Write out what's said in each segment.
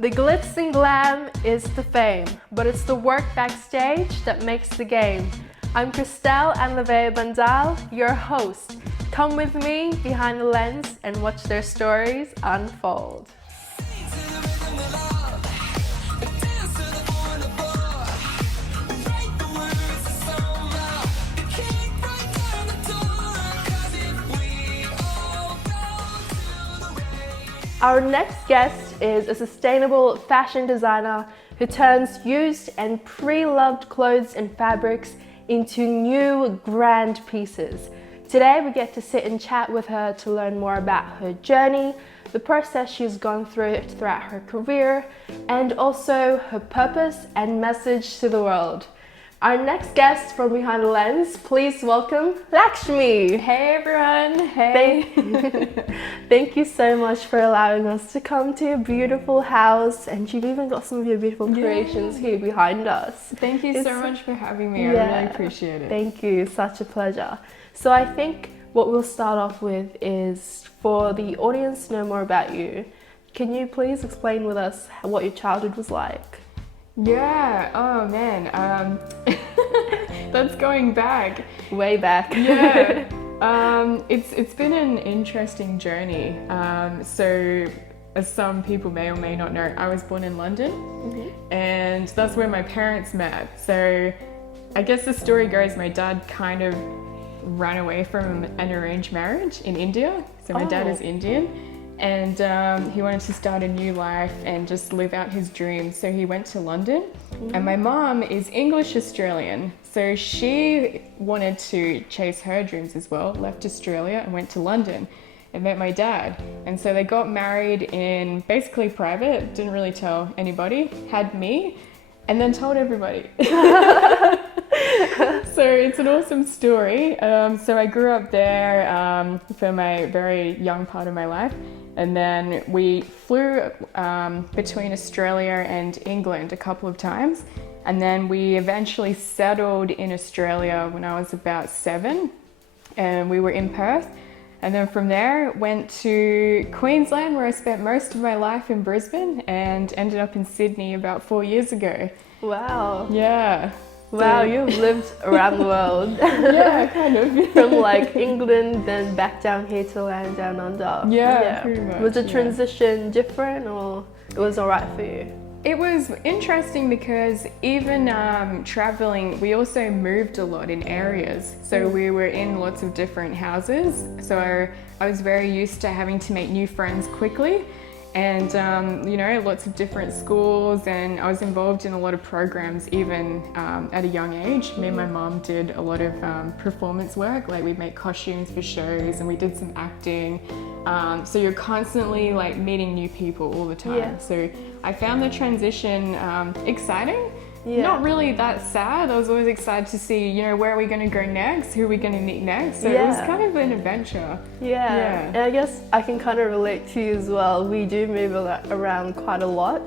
The glitz and glam is the fame, but it's the work backstage that makes the game. I'm Christelle and Levea Bandal, your host. Come with me behind the lens and watch their stories unfold. Our next guest is a sustainable fashion designer who turns used and pre-loved clothes and fabrics into new grand pieces. Today we get to sit and chat with her to learn more about her journey, the process she's gone through throughout her career, and also her purpose and message to the world. Our next guest from behind the lens, please welcome Lakshmi. Hey everyone, hey. Thank you so much for allowing us to come to your beautiful house, and you've even got some of your beautiful creations here behind us. Thank you so much for having me, I really appreciate it. Thank you, such a pleasure. So I think what we'll start off with is for the audience to know more about you. Can you please explain with us what your childhood was like? Yeah, oh man, that's going back. Way back. Yeah, it's been an interesting journey. So as some people may or may not know, I was born in London, and that's where my parents met. So I guess the story goes, my dad kind of ran away from an arranged marriage in India. So my dad is Indian. And he wanted to start a new life and just live out his dreams. So he went to London. And my mom is English Australian. So she wanted to chase her dreams as well, left Australia and went to London and met my dad. And so they got married in basically private, didn't really tell anybody, had me, and then told everybody. So it's an awesome story. So I grew up there for my very young part of my life. And then we flew between Australia and England a couple of times. And then we eventually settled in Australia when I was about 7. And we were in Perth. And then from there went to Queensland, where I spent most of my life in Brisbane, and ended up in Sydney about 4 years ago. Wow. Yeah. Wow, you've lived around the world. Yeah, kind of. From like England, then back down here to land down under. Yeah, pretty much. Was the transition different, or it was alright for you? It was interesting because even traveling, we also moved a lot in areas. So we were in lots of different houses. So I was very used to having to make new friends quickly. And you know, lots of different schools, and I was involved in a lot of programs even at a young age. Me and my mom did a lot of performance work, like we'd make costumes for shows and we did some acting. So you're constantly like meeting new people all the time. Yeah. So I found the transition exciting. Yeah. Not really that sad. I was always excited to see, you know, where are we going to go next? Who are we going to meet next? So it was kind of an adventure. Yeah. And I guess I can kind of relate to you as well. We do move around quite a lot.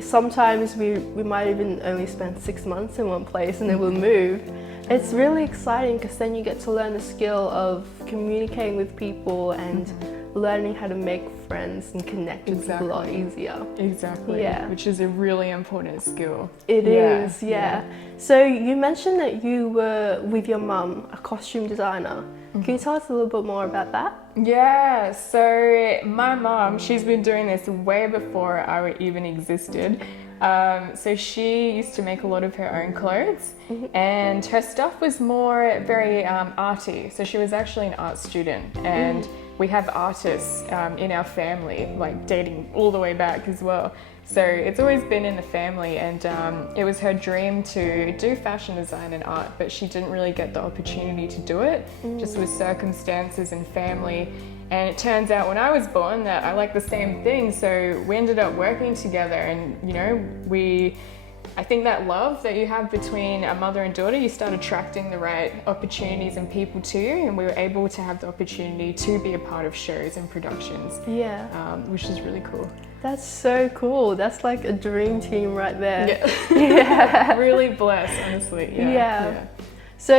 Sometimes we might even only spend 6 months in one place and then we'll move. It's really exciting because then you get to learn the skill of communicating with people and learning how to make friends and connect with people a lot easier. Exactly. Yeah. Which is a really important skill. It is, yeah. So you mentioned that you were with your mum, a costume designer. Can you tell us a little bit more about that? Yeah, so my mom, she's been doing this way before I even existed. So she used to make a lot of her own clothes, and her stuff was more very arty. So she was actually an art student, and we have artists in our family, like dating all the way back as well. So it's always been in the family, and it was her dream to do fashion design and art, but she didn't really get the opportunity to do it, just with circumstances and family. And it turns out when I was born that I like the same thing, so we ended up working together, and you know, I think that love that you have between a mother and daughter, you start attracting the right opportunities and people to you, and we were able to have the opportunity to be a part of shows and productions, which is really cool. That's so cool. That's like a dream team right there. Yeah. Really blessed, honestly. Yeah. So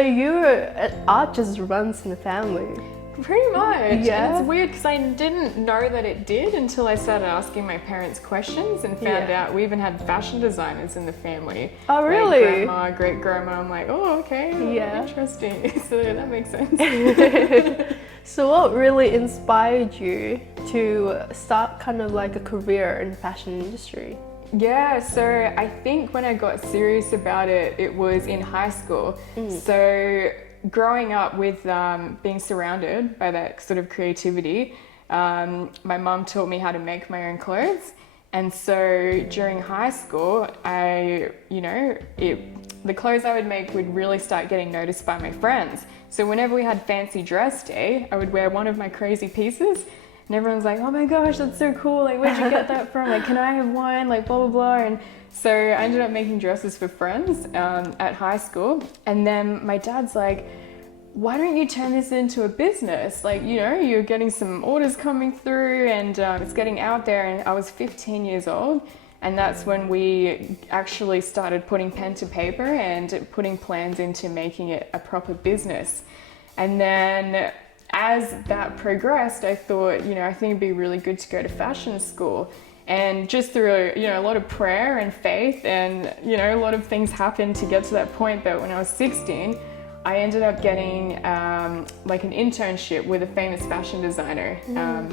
art just runs in the family. Pretty much. Yeah. And it's weird because I didn't know that it did until I started asking my parents questions and found out we even had fashion designers in the family. Oh, really? Like grandma, great grandma. I'm like, oh, okay. Yeah. Interesting. So that makes sense. So what really inspired you to start kind of like a career in the fashion industry? Yeah, so I think when I got serious about it, it was in high school. So growing up with being surrounded by that sort of creativity, my mum taught me how to make my own clothes. And so during high school, the clothes I would make would really start getting noticed by my friends. So whenever we had fancy dress day, I would wear one of my crazy pieces. And everyone's like, oh my gosh, that's so cool. Like, where'd you get that from? Like, can I have one? Like, blah, blah, blah. And so I ended up making dresses for friends at high school. And then my dad's like, why don't you turn this into a business? Like, you're getting some orders coming through and it's getting out there. And I was 15 years old. And that's when we actually started putting pen to paper and putting plans into making it a proper business. And then as that progressed, I thought, I think it'd be really good to go to fashion school. And just through, a lot of prayer and faith and, a lot of things happened to get to that point. But when I was 16, I ended up getting like an internship with a famous fashion designer,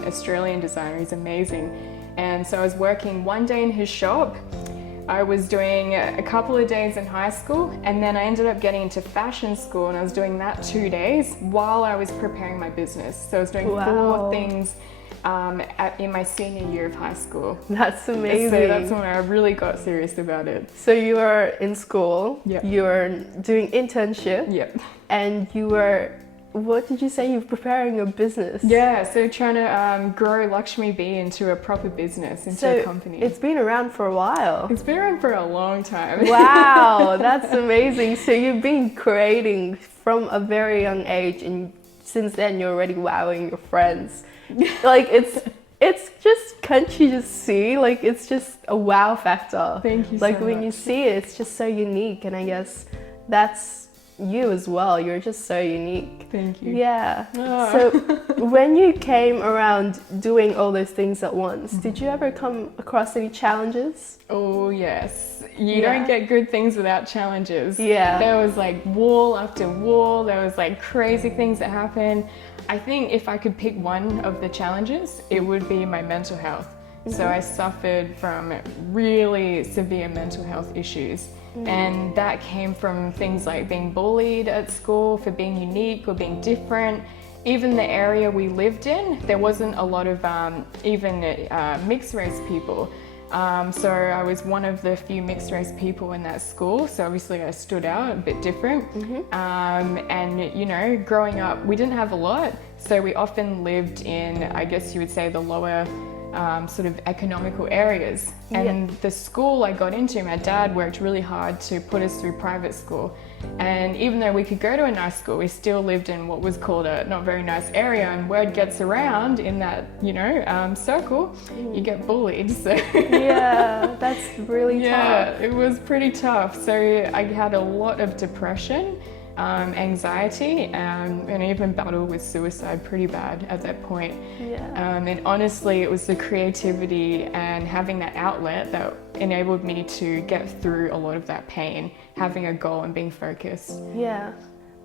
Australian designer. He's amazing. And so I was working one day in his shop. I was doing a couple of days in high school, and then I ended up getting into fashion school, and I was doing that 2 days while I was preparing my business. So I was doing 4 things in my senior year of high school. That's amazing. So that's when I really got serious about it. So you were in school, you were doing internship, and you were, what did you say? You're preparing your business. Yeah, so trying to grow Lakhsmi Bee into a proper business, into a company. It's been around for a while. It's been around for a long time. Wow, that's amazing. So you've been creating from a very young age, and since then you're already wowing your friends. Like it's just, can't you just see? Like it's just a wow factor. Thank you so Like when much. you see it, it's just so unique, and I guess that's you as well. You're just so unique. Thank you. Yeah. Oh. So when you came around doing all those things at once, did you ever come across any challenges? Oh yes. You don't get good things without challenges. Yeah. There was like wall after wall. There was like crazy things that happened. I think if I could pick one of the challenges, it would be my mental health. So I suffered from really severe mental health issues. And that came from things like being bullied at school for being unique or being different. Even the area we lived in, there wasn't a lot of mixed race people. So I was one of the few mixed race people in that school. So obviously I stood out a bit different. And growing up, we didn't have a lot. So we often lived in, I guess you would say, the lower sort of economical areas. And the school I got into, my dad worked really hard to put us through private school. And even though we could go to a nice school, we still lived in what was called a not very nice area. And word gets around in that, circle, you get bullied. So Yeah, that's really tough. yeah, it was pretty tough. So I had a lot of depression, anxiety, and even battled with suicide pretty bad at that point. And honestly, it was the creativity and having that outlet that enabled me to get through a lot of that pain, having a goal and being focused. Yeah,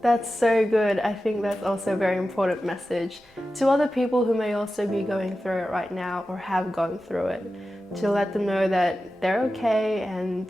that's so good. I think that's also a very important message to other people who may also be going through it right now or have gone through it, to let them know that they're okay and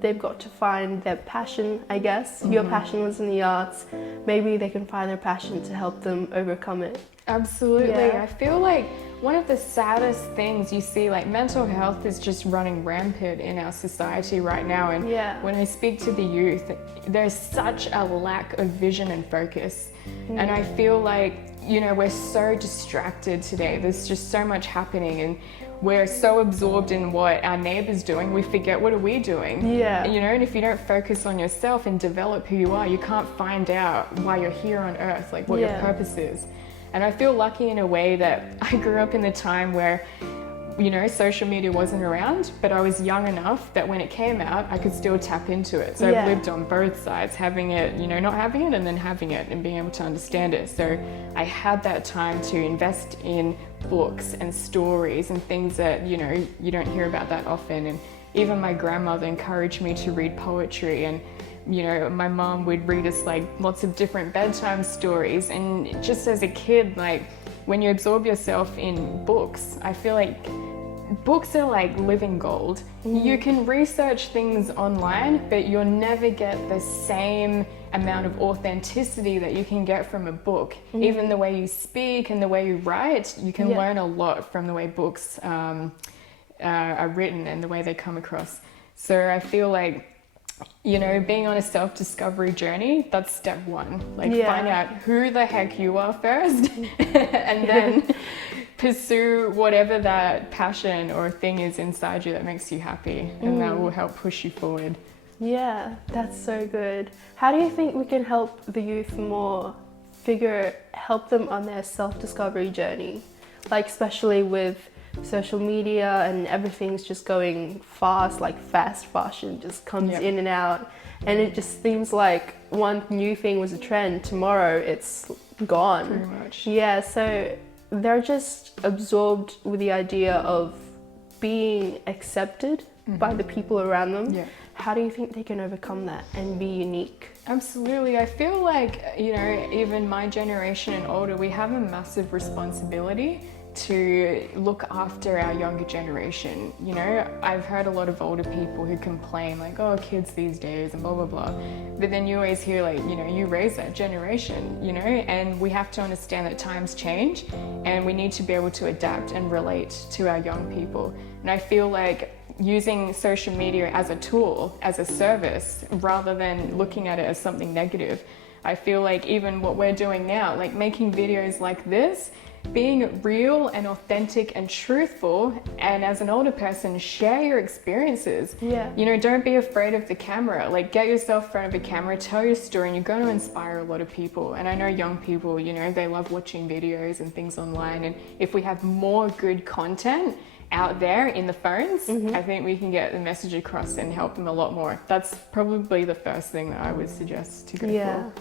they've got to find their passion, I guess. Your passion was in the arts. Maybe they can find their passion to help them overcome it. Absolutely. Yeah. I feel like one of the saddest things you see, like mental health is just running rampant in our society right now. And when I speak to the youth, there's such a lack of vision and focus. And I feel like, we're so distracted today. There's just so much happening, and we're so absorbed in what our neighbor's doing, we forget what are we doing. And if you don't focus on yourself and develop who you are, you can't find out why you're here on earth, like what your purpose is. And I feel lucky in a way that I grew up in the time where you know, social media wasn't around, but I was young enough that when it came out, I could still tap into it. So I've lived on both sides, having it, you know, not having it, and then having it and being able to understand it. So I had that time to invest in books and stories and things that, you know, you don't hear about that often. And even my grandmother encouraged me to read poetry, and you know, my mom would read us like lots of different bedtime stories. And just as a kid, like when you absorb yourself in books, I feel like books are like living gold. You can research things online, but you'll never get the same amount of authenticity that you can get from a book. Even the way you speak and the way you write, you can learn a lot from the way books are written and the way they come across. So I feel like, you know, being on a self-discovery journey, that's step one. Like find out who the heck you are first and then pursue whatever that passion or thing is inside you that makes you happy, and that will help push you forward. Yeah, that's so good. How do you think we can help the youth more help them on their self-discovery journey? Like especially with social media and everything's just going fast, like fast fashion just comes in and out, and it just seems like one new thing was a trend, tomorrow it's gone. Pretty much. Yeah, so they're just absorbed with the idea of being accepted by the people around them. How do you think they can overcome that and be unique? Absolutely. I feel like, you know, even my generation and older, we have a massive responsibility to look after our younger generation. You know, I've heard a lot of older people who complain like, oh, kids these days and blah, blah, blah. But then you always hear like, you know, you raise that generation, you know, and we have to understand that times change and we need to be able to adapt and relate to our young people. And I feel like using social media as a tool, as a service, rather than looking at it as something negative. I feel like even what we're doing now, like making videos like this, being real and authentic and truthful, and as an older person, share your experiences. You know, don't be afraid of the camera. Like get yourself in front of a camera, tell your story, and you're going to inspire a lot of people. And I know young people, you know, they love watching videos and things online, and if we have more good content out there in the phones, I think we can get the message across and help them a lot more. That's probably the first thing that I would suggest to go for.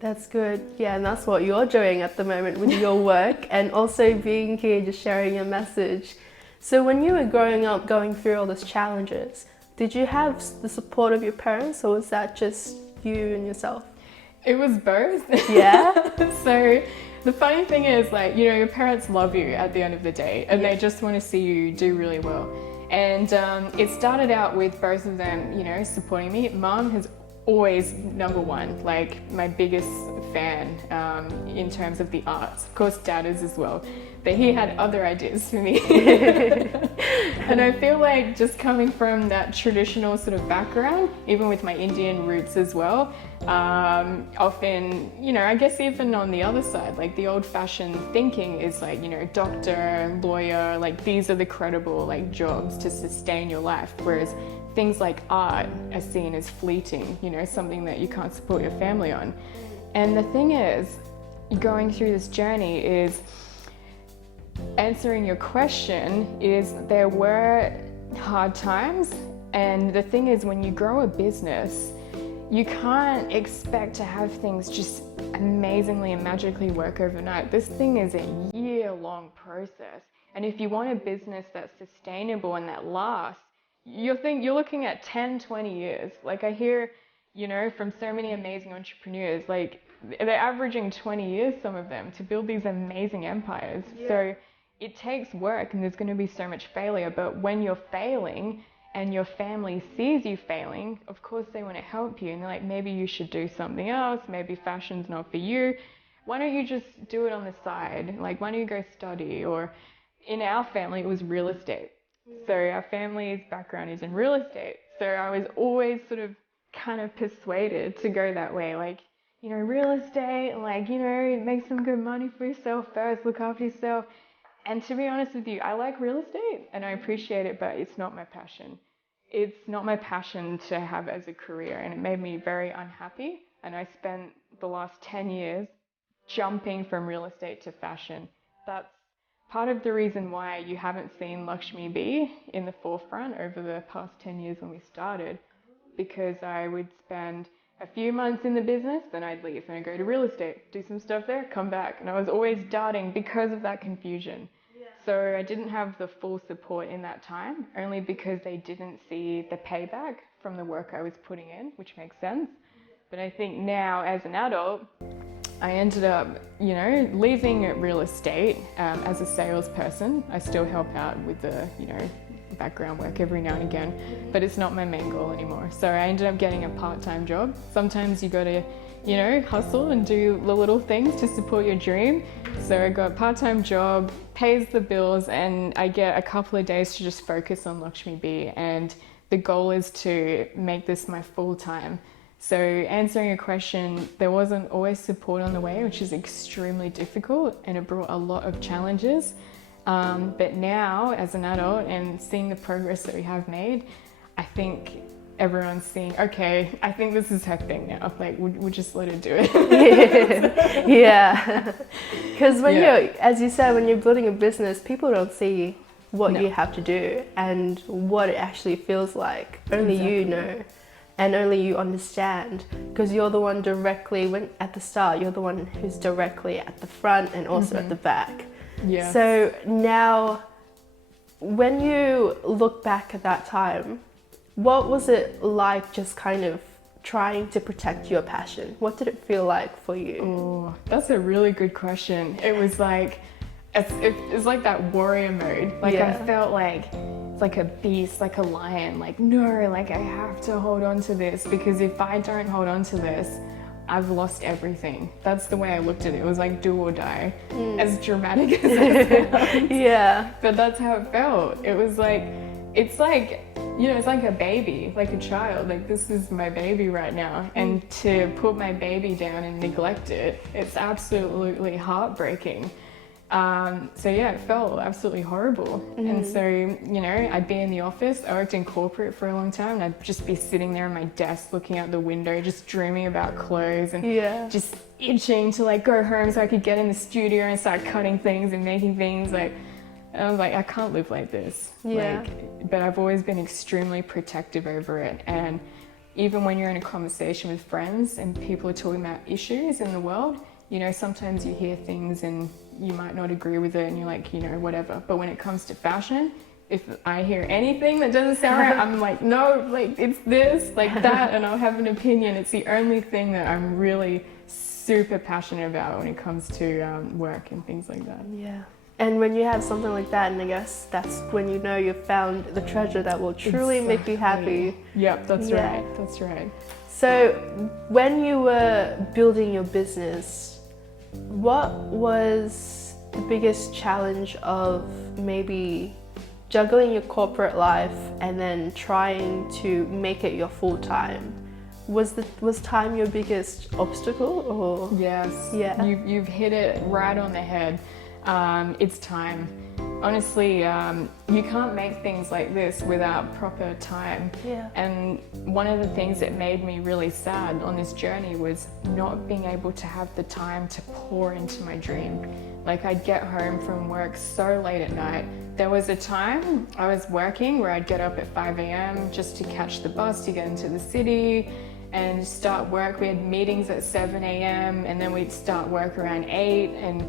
That's good. Yeah, and that's what you're doing at the moment with your work and also being here, just sharing your message. So when you were growing up, going through all these challenges, did you have the support of your parents, or was that just you and yourself? It was both. Yeah? So the funny thing is, like, you know, your parents love you at the end of the day, and they just want to see you do really well. And it started out with both of them, you know, supporting me. Mom has always number one, like my biggest fan in terms of the arts. Of course, Dad is as well, but he had other ideas for me. And I feel like just coming from that traditional sort of background, even with my Indian roots as well, often, you know, I guess even on the other side, like the old-fashioned thinking is like, you know, doctor, lawyer, like these are the credible like jobs to sustain your life, whereas things like art are seen as fleeting, you know, something that you can't support your family on. And the thing is, going through this journey is, answering your question is, there were hard times. And the thing is, when you grow a business, you can't expect to have things just amazingly and magically work overnight. This thing is a year-long process. And if you want a business that's sustainable and that lasts, you're looking at 10, 20 years. Like I hear, you know, from so many amazing entrepreneurs, like they're averaging 20 years, some of them, to build these amazing empires. So it takes work, and there's going to be so much failure. But when you're failing and your family sees you failing, of course they want to help you. And they're like, maybe you should do something else. Maybe fashion's not for you. Why don't you just do it on the side? Like, why don't you go study? Or in our family, it was real estate. So our family's background is in real estate. So I was always sort of kind of persuaded to go that way. Like, you know, real estate, like, you know, make some good money for yourself first, look after yourself. And to be honest with you, I like real estate and I appreciate it, but it's not my passion. It's not my passion to have as a career, and it made me very unhappy. And I spent the last 10 years jumping from real estate to fashion. That's part of the reason why you haven't seen Lakshmi Bee in the forefront over the past 10 years when we started, because I would spend a few months in the business, then I'd leave and I'd go to real estate, do some stuff there, come back. And I was always darting because of that confusion. So I didn't have the full support in that time, only because they didn't see the payback from the work I was putting in, which makes sense. But I think now as an adult, I ended up, leaving real estate as a salesperson. I still help out with the, background work every now and again, but it's not my main goal anymore. So I ended up getting a part-time job. Sometimes you got to, hustle and do the little things to support your dream. So I got a part-time job, pays the bills, and I get a couple of days to just focus on Lakshmi Bee. And the goal is to make this my full-time. So answering your question, there wasn't always support on the way, which is extremely difficult, and it brought a lot of challenges. But now, as an adult and seeing the progress that we have made, I think everyone's seeing, okay, I think this is her thing now. Like, we'll just let her do it. Yeah. Because as you said, when you're building a business, people don't see what you have to do and what it actually feels like. Only you know. And only you understand, because you're the one directly, at the start, you're the one who's directly at the front and also at the back. Yeah. So now, when you look back at that time, what was it like just kind of trying to protect your passion? What did it feel like for you? Oh, that's a really good question. It was like, it's like that warrior mode. Like I felt like it's like a beast, like a lion. Like, no, like I have to hold on to this, because if I don't hold on to this, I've lost everything. That's the way I looked at it. It was like do or die, as dramatic as it sounds. Yeah. But that's how it felt. It was like, it's like, it's like a baby, like a child. Like, this is my baby right now. And to put my baby down and neglect it, it's absolutely heartbreaking. So yeah, it felt absolutely horrible. And so, I'd be in the office. I worked in corporate for a long time, and I'd just be sitting there on my desk looking out the window, just dreaming about clothes and just itching to like go home so I could get in the studio and start cutting things and making things. Like, I was like, I can't live like this. But I've always been extremely protective over it. And even when you're in a conversation with friends and people are talking about issues in the world, sometimes you hear things and you might not agree with it and you're like, whatever. But when it comes to fashion, if I hear anything that doesn't sound right, I'm like, no, like it's this, like that, and I'll have an opinion. It's the only thing that I'm really super passionate about when it comes to work and things like that. Yeah. And when you have something like that, and I guess that's when you've found the treasure that will truly make you happy. Yep, that's right. That's right. So when you were building your business, what was the biggest challenge of maybe juggling your corporate life and then trying to make it your full time? Was time your biggest obstacle, or? Yes. Yeah. You've hit it right on the head. It's time. Honestly, you can't make things like this without proper time. Yeah. And one of the things that made me really sad on this journey was not being able to have the time to pour into my dream. Like, I'd get home from work so late at night. There was a time I was working where I'd get up at 5 a.m. just to catch the bus to get into the city and start work. We had meetings at 7 a.m. and then we'd start work around 8, and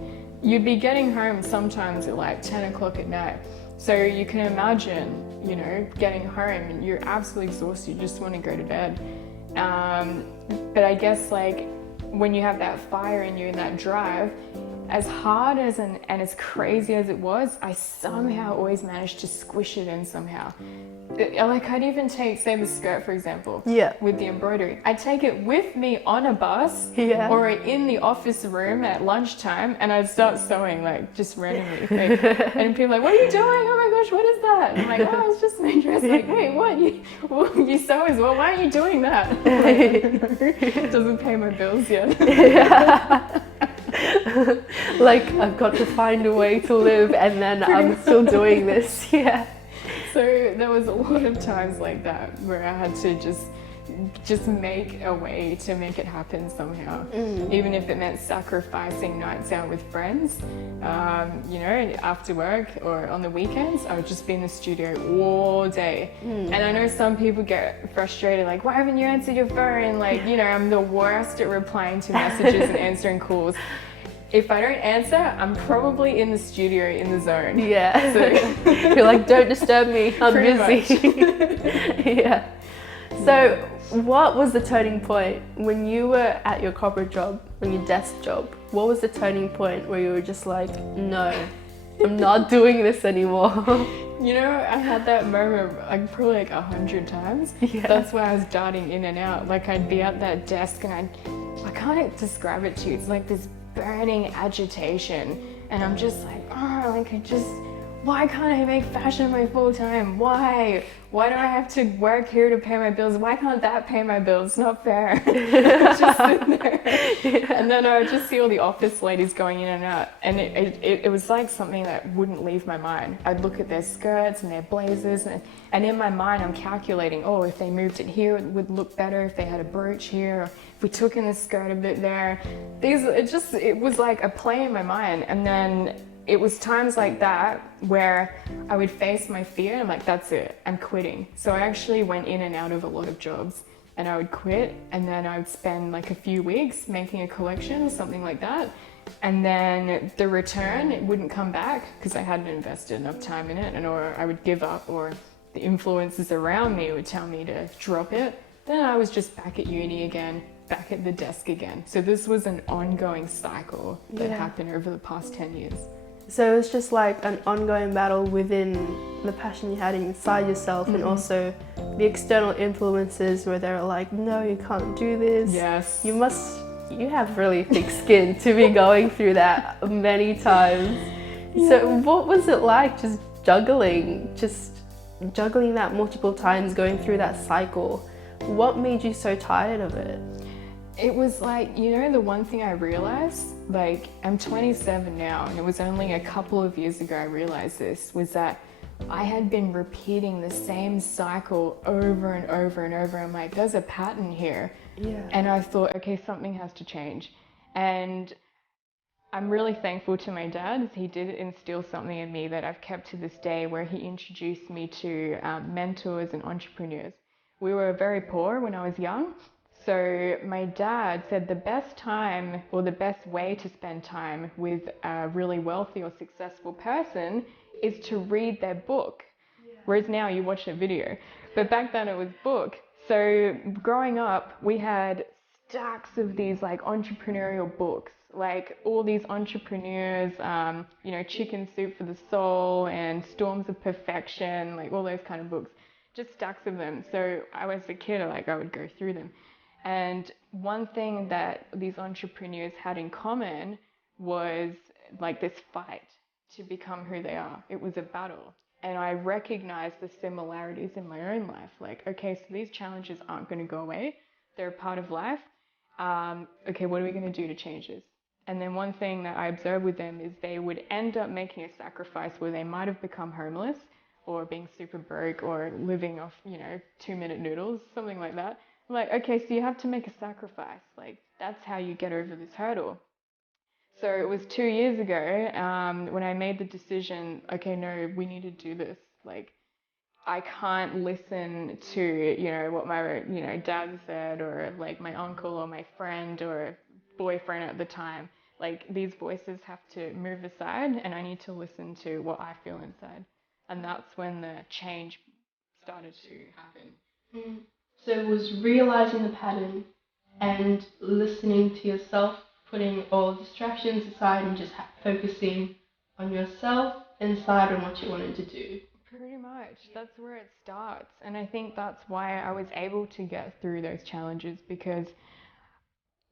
you'd be getting home sometimes at like 10 o'clock at night. So you can imagine, getting home and you're absolutely exhausted, you just want to go to bed. But I guess like when you have that fire in you and that drive, as hard as and as crazy as it was, I somehow always managed to squish it in somehow. Like, I'd even take, say, the skirt, for example, with the embroidery. I'd take it with me on a bus or in the office room at lunchtime, and I'd start sewing, like, just randomly. And people are like, what are you doing? Oh my gosh, what is that? And I'm like, oh, it's just my dress. Like, hey, what? You sew as well? Why are you doing that? It doesn't pay my bills yet. Like, I've got to find a way to live, and then I'm still doing this. So there was a lot of times like that where I had to just just make a way to make it happen somehow. Even if it meant sacrificing nights out with friends, you know, after work or on the weekends, I would just be in the studio all day. And I know some people get frustrated, like, why haven't you answered your phone? Like, you know, I'm the worst at replying to messages and answering calls. If I don't answer, I'm probably in the studio in the zone. Yeah. So You're like, don't disturb me, I'm Pretty busy. Yeah. So what was the turning point when you were at your corporate job, on your desk job? What was the turning point where you were just like, no, I'm not doing this anymore? You know, I had that moment like probably like 100 times. Yeah. That's why I was darting in and out. Like I'd be at that desk and I can't describe it to you. It's like this burning agitation, and I'm just like, oh, like why can't I make fashion my full time? Why do I have to work here to pay my bills? Why can't that pay my bills? It's not fair. Just sitting there. Yeah. And then I would just see all the office ladies going in and out, and it was like something that wouldn't leave my mind. I'd look at their skirts and their blazers, and in my mind I'm calculating, oh, if they moved it here it would look better, if they had a brooch here, or if we took in the skirt a bit there. It was like a play in my mind. And then it was times like that where I would face my fear and I'm like, that's it, I'm quitting. So I actually went in and out of a lot of jobs, and I would quit, and then I would spend like a few weeks making a collection, something like that. And then the return, it wouldn't come back because I hadn't invested enough time in it, or I would give up, or the influences around me would tell me to drop it. Then I was just back at uni again, back at the desk again. So this was an ongoing cycle that happened over the past 10 years. So it was just like an ongoing battle within the passion you had inside yourself, and also the external influences where they're like, no, you can't do this. Yes. You have really thick skin to be going through that many times. Yeah. So what was it like just juggling that multiple times, going through that cycle? What made you so tired of it? It was like, you know, the one thing I realized, like I'm 27 now, and it was only a couple of years ago I realized this, was that I had been repeating the same cycle over and over and over. I'm like, there's a pattern here. Yeah. And I thought, okay, something has to change. And I'm really thankful to my dad. He did instill something in me that I've kept to this day, where he introduced me to mentors and entrepreneurs. We were very poor when I was young. So my dad said the best time, or the best way to spend time with a really wealthy or successful person is to read their book. Yeah. Whereas now you watch a video. But back then it was book. So growing up, we had stacks of these like entrepreneurial books, like all these entrepreneurs, you know, Chicken Soup for the Soul and Storms of Perfection, like all those kind of books, just stacks of them. So I was a kid, like I would go through them. And one thing that these entrepreneurs had in common was like this fight to become who they are. It was a battle. And I recognized the similarities in my own life. Like, okay, so these challenges aren't going to go away. They're a part of life. Okay, what are we going to do to change this? And then one thing that I observed with them is they would end up making a sacrifice where they might have become homeless, or being super broke, or living off, you know, 2-minute noodles, something like that. I'm like, okay, so you have to make a sacrifice. Like, that's how you get over this hurdle. So it was 2 years ago when I made the decision, okay, no, we need to do this. Like, I can't listen to, you know, what my, you know, dad said, or like my uncle or my friend or boyfriend at the time. Like, these voices have to move aside, and I need to listen to what I feel inside. And that's when the change started to happen. So it was realizing the pattern and listening to yourself, putting all distractions aside and just focusing on yourself and decide on what you wanted to do. Pretty much. That's where it starts. And I think that's why I was able to get through those challenges, because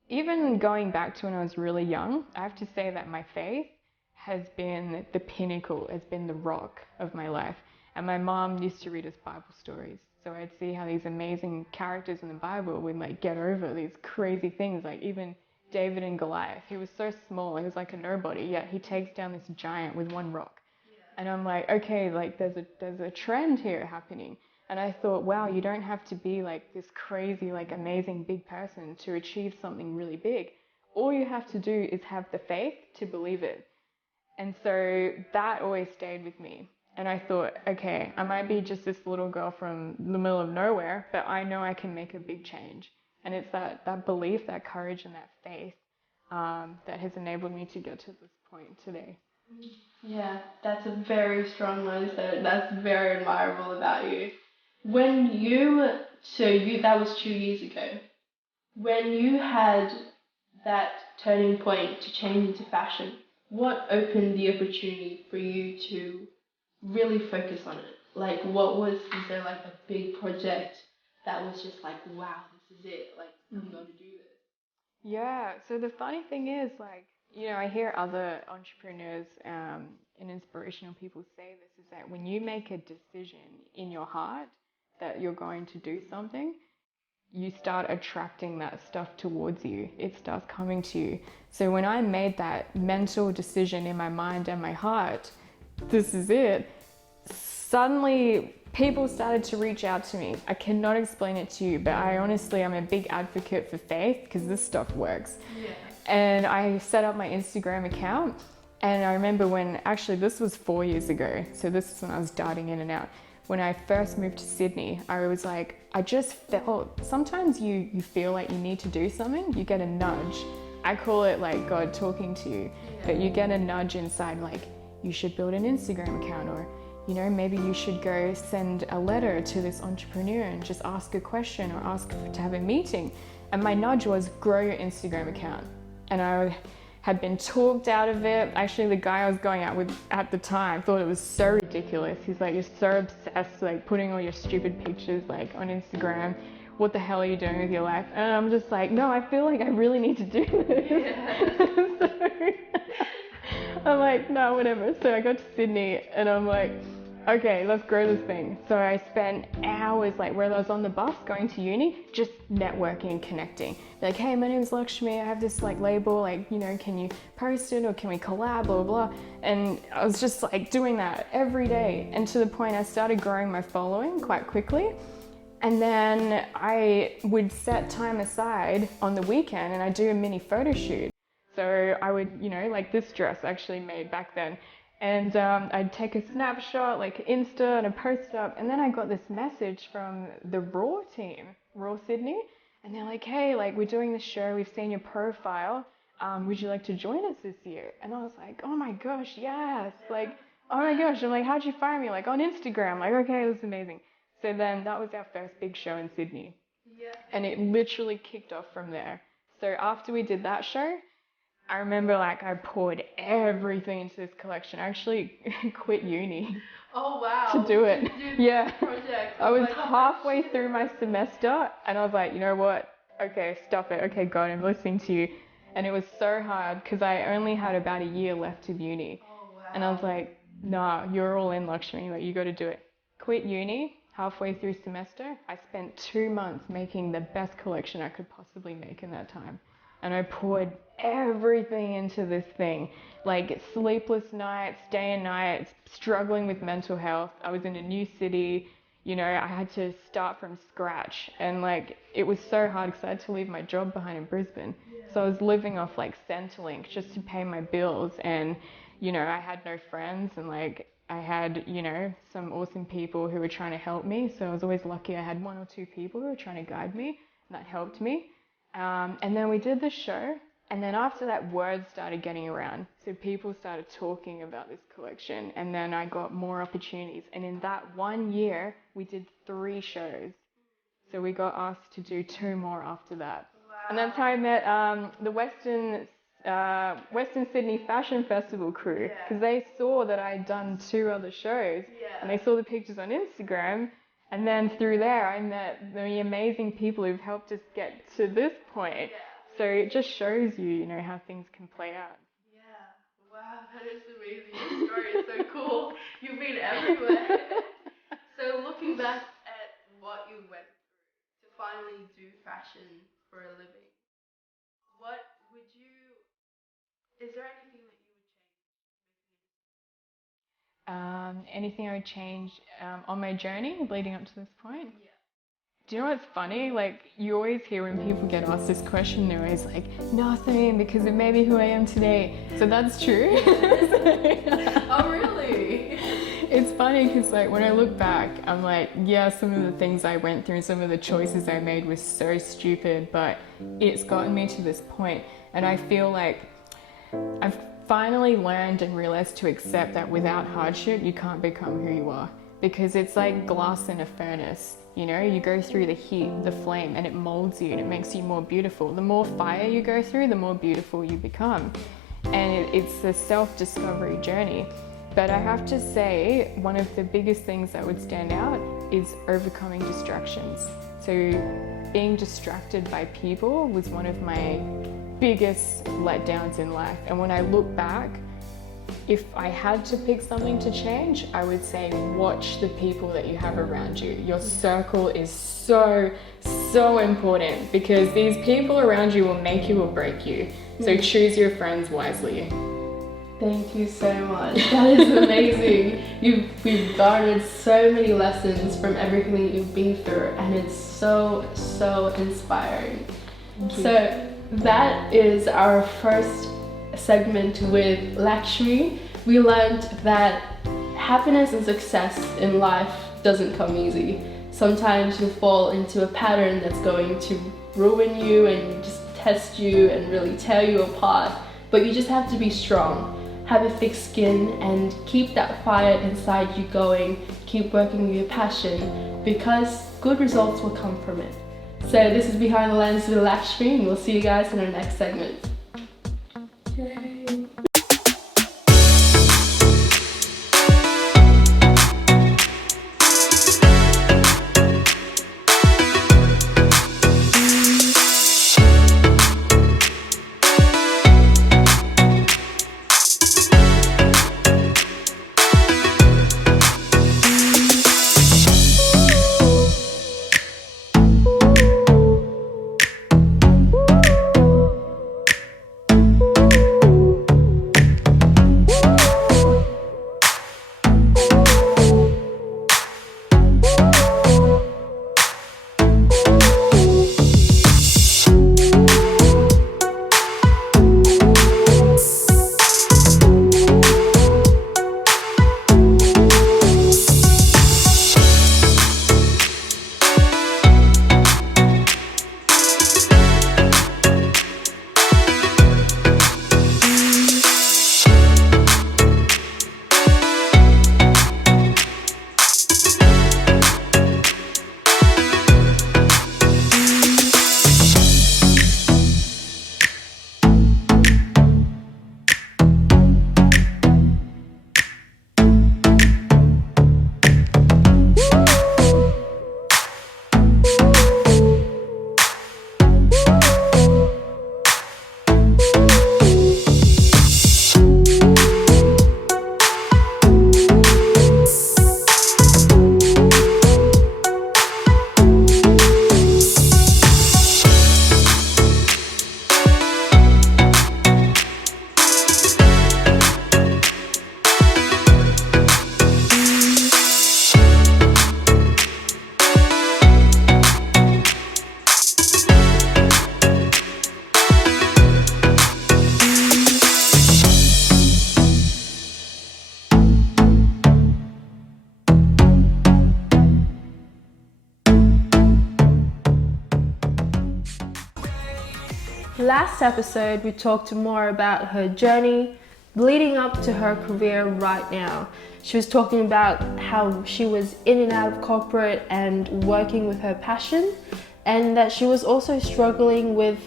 even going back to when I was really young, I have to say that my faith has been the pinnacle, has been the rock of my life. And my mom used to read us Bible stories. So I'd see how these amazing characters in the Bible would like get over these crazy things, like even David and Goliath. He was so small, he was like a nobody, yet he takes down this giant with one rock. And I'm like, okay, like there's a trend here happening. And I thought, wow, you don't have to be like this crazy, like amazing big person to achieve something really big. All you have to do is have the faith to believe it. And so that always stayed with me. And I thought, okay, I might be just this little girl from the middle of nowhere, but I know I can make a big change. And it's that belief, that courage, and that faith that has enabled me to get to this point today. Yeah, that's a very strong mindset. That's very admirable about you. When that was 2 years ago. When you had that turning point to change into fashion, what opened the opportunity for you to really focus on it? Like, was there like a big project that was just like, wow, this is it, like, I'm going to do this? Yeah, so the funny thing is, like, I hear other entrepreneurs and inspirational people say this is that when you make a decision in your heart that you're going to do something, you start attracting that stuff towards you. It starts coming to you. So when I made that mental decision in my mind and my heart, this is it, suddenly people started to reach out to me. I cannot explain it to you, but I'm a big advocate for faith because this stuff works. Yeah. And I set up my Instagram account, and I remember actually this was 4 years ago, so this is when I was darting in and out. When I first moved to Sydney, I was like, I just felt, sometimes you feel like you need to do something, you get a nudge. I call it like God talking to you, but you get a nudge inside like, you should build an Instagram account, or maybe you should go send a letter to this entrepreneur and just ask a question or ask to have a meeting. And my nudge was grow your Instagram account. And I had been talked out of it. Actually, the guy I was going out with at the time thought it was so ridiculous. He's like, you're so obsessed, like putting all your stupid pictures like on Instagram. What the hell are you doing with your life? And I'm just like, no, I feel like I really need to do this. Yeah. So I'm like, no, whatever. So I got to Sydney and I'm like, okay, let's grow this thing. So I spent hours, like where I was on the bus going to uni, just networking, connecting. Like, hey, my name's Lakshmi, I have this like label, like, can you post it or can we collab, blah, blah, blah. And I was just like doing that every day. And to the point I started growing my following quite quickly. And then I would set time aside on the weekend and I'd do a mini photo shoot. So I would, like this dress actually made back then. And I'd take a snapshot, like Insta, and I'd post it up. And then I got this message from the Raw team, Raw Sydney. And they're like, hey, like we're doing this show, we've seen your profile. Would you like to join us this year? And I was like, oh my gosh, yes. Like, oh my gosh. I'm like, how'd you find me? Like on Instagram. Like, okay, this is amazing. So then that was our first big show in Sydney. Yeah. And it literally kicked off from there. So after we did that show, I remember like I poured everything into this collection. I actually quit uni. Oh wow. To do it. Yeah. Project. I was halfway through my semester and I was like, you know what? Okay, stop it. Okay, God, I'm listening to you. And it was so hard because I only had about a year left of uni. Oh wow. And I was like, nah, you're all in, Lakshmi. Like, you got to do it. Quit uni. Halfway through semester, I spent 2 months making the best collection I could possibly make in that time. And I poured everything into this thing, like sleepless nights, day and night, struggling with mental health. I was in a new city, I had to start from scratch. And like, it was so hard because I had to leave my job behind in Brisbane. So I was living off like Centrelink just to pay my bills. And, I had no friends and like, I had, some awesome people who were trying to help me. So I was always lucky I had 1 or 2 people who were trying to guide me, and that helped me. And then we did the show, and then after that, word started getting around. So people started talking about this collection, and then I got more opportunities. And in that 1 year, we did 3 shows. So we got asked to do 2 more after that. Wow. And that's how I met the Western Sydney Fashion Festival crew, because they saw that I'd done 2 other shows, and they saw the pictures on Instagram. And then through there, I met the amazing people who've helped us get to this point. So it just shows you, how things can play out. Yeah. Wow, that is amazing. Your story is so cool. You've been everywhere. So looking back at what you went through to finally do fashion for a living, is there anything that you would change? anything I would change on my journey leading up to this point? Do you know what's funny? Like, you always hear when people get asked this question, they're always like, nothing, because it made me who I am today. So that's true. Oh, really? It's funny because, like, when I look back, I'm like, yeah, some of the things I went through, some of the choices I made were so stupid, but it's gotten me to this point. And I feel like I've finally learned and realized to accept that without hardship, you can't become who you are. Because it's like glass in a furnace, you know, you go through the heat, the flame, and it molds you and it makes you more beautiful. The more fire you go through, the more beautiful you become. And it's a self-discovery journey. But I have to say, one of the biggest things that would stand out is overcoming distractions. So being distracted by people was one of my biggest letdowns in life. And when I look back, if I had to pick something to change, I would say watch the people that you have around you. Your circle is so important, because these people around you will make you or break you. So choose your friends wisely. Thank you so much. That is amazing. We've garnered so many lessons from everything that you've been through, and it's so inspiring. So that is our first segment with Lakshmi. We learned that happiness and success in life doesn't come easy. Sometimes you'll fall into a pattern that's going to ruin you and just test you and really tear you apart. But you just have to be strong, have a thick skin, and keep that fire inside you going. Keep working with your passion, because good results will come from it. So this is Behind the Lens with Lakshmi, and we'll see you guys in our next segment. Yay. Last episode, we talked more about her journey leading up to her career right now. She was talking about how she was in and out of corporate and working with her passion, and that she was also struggling with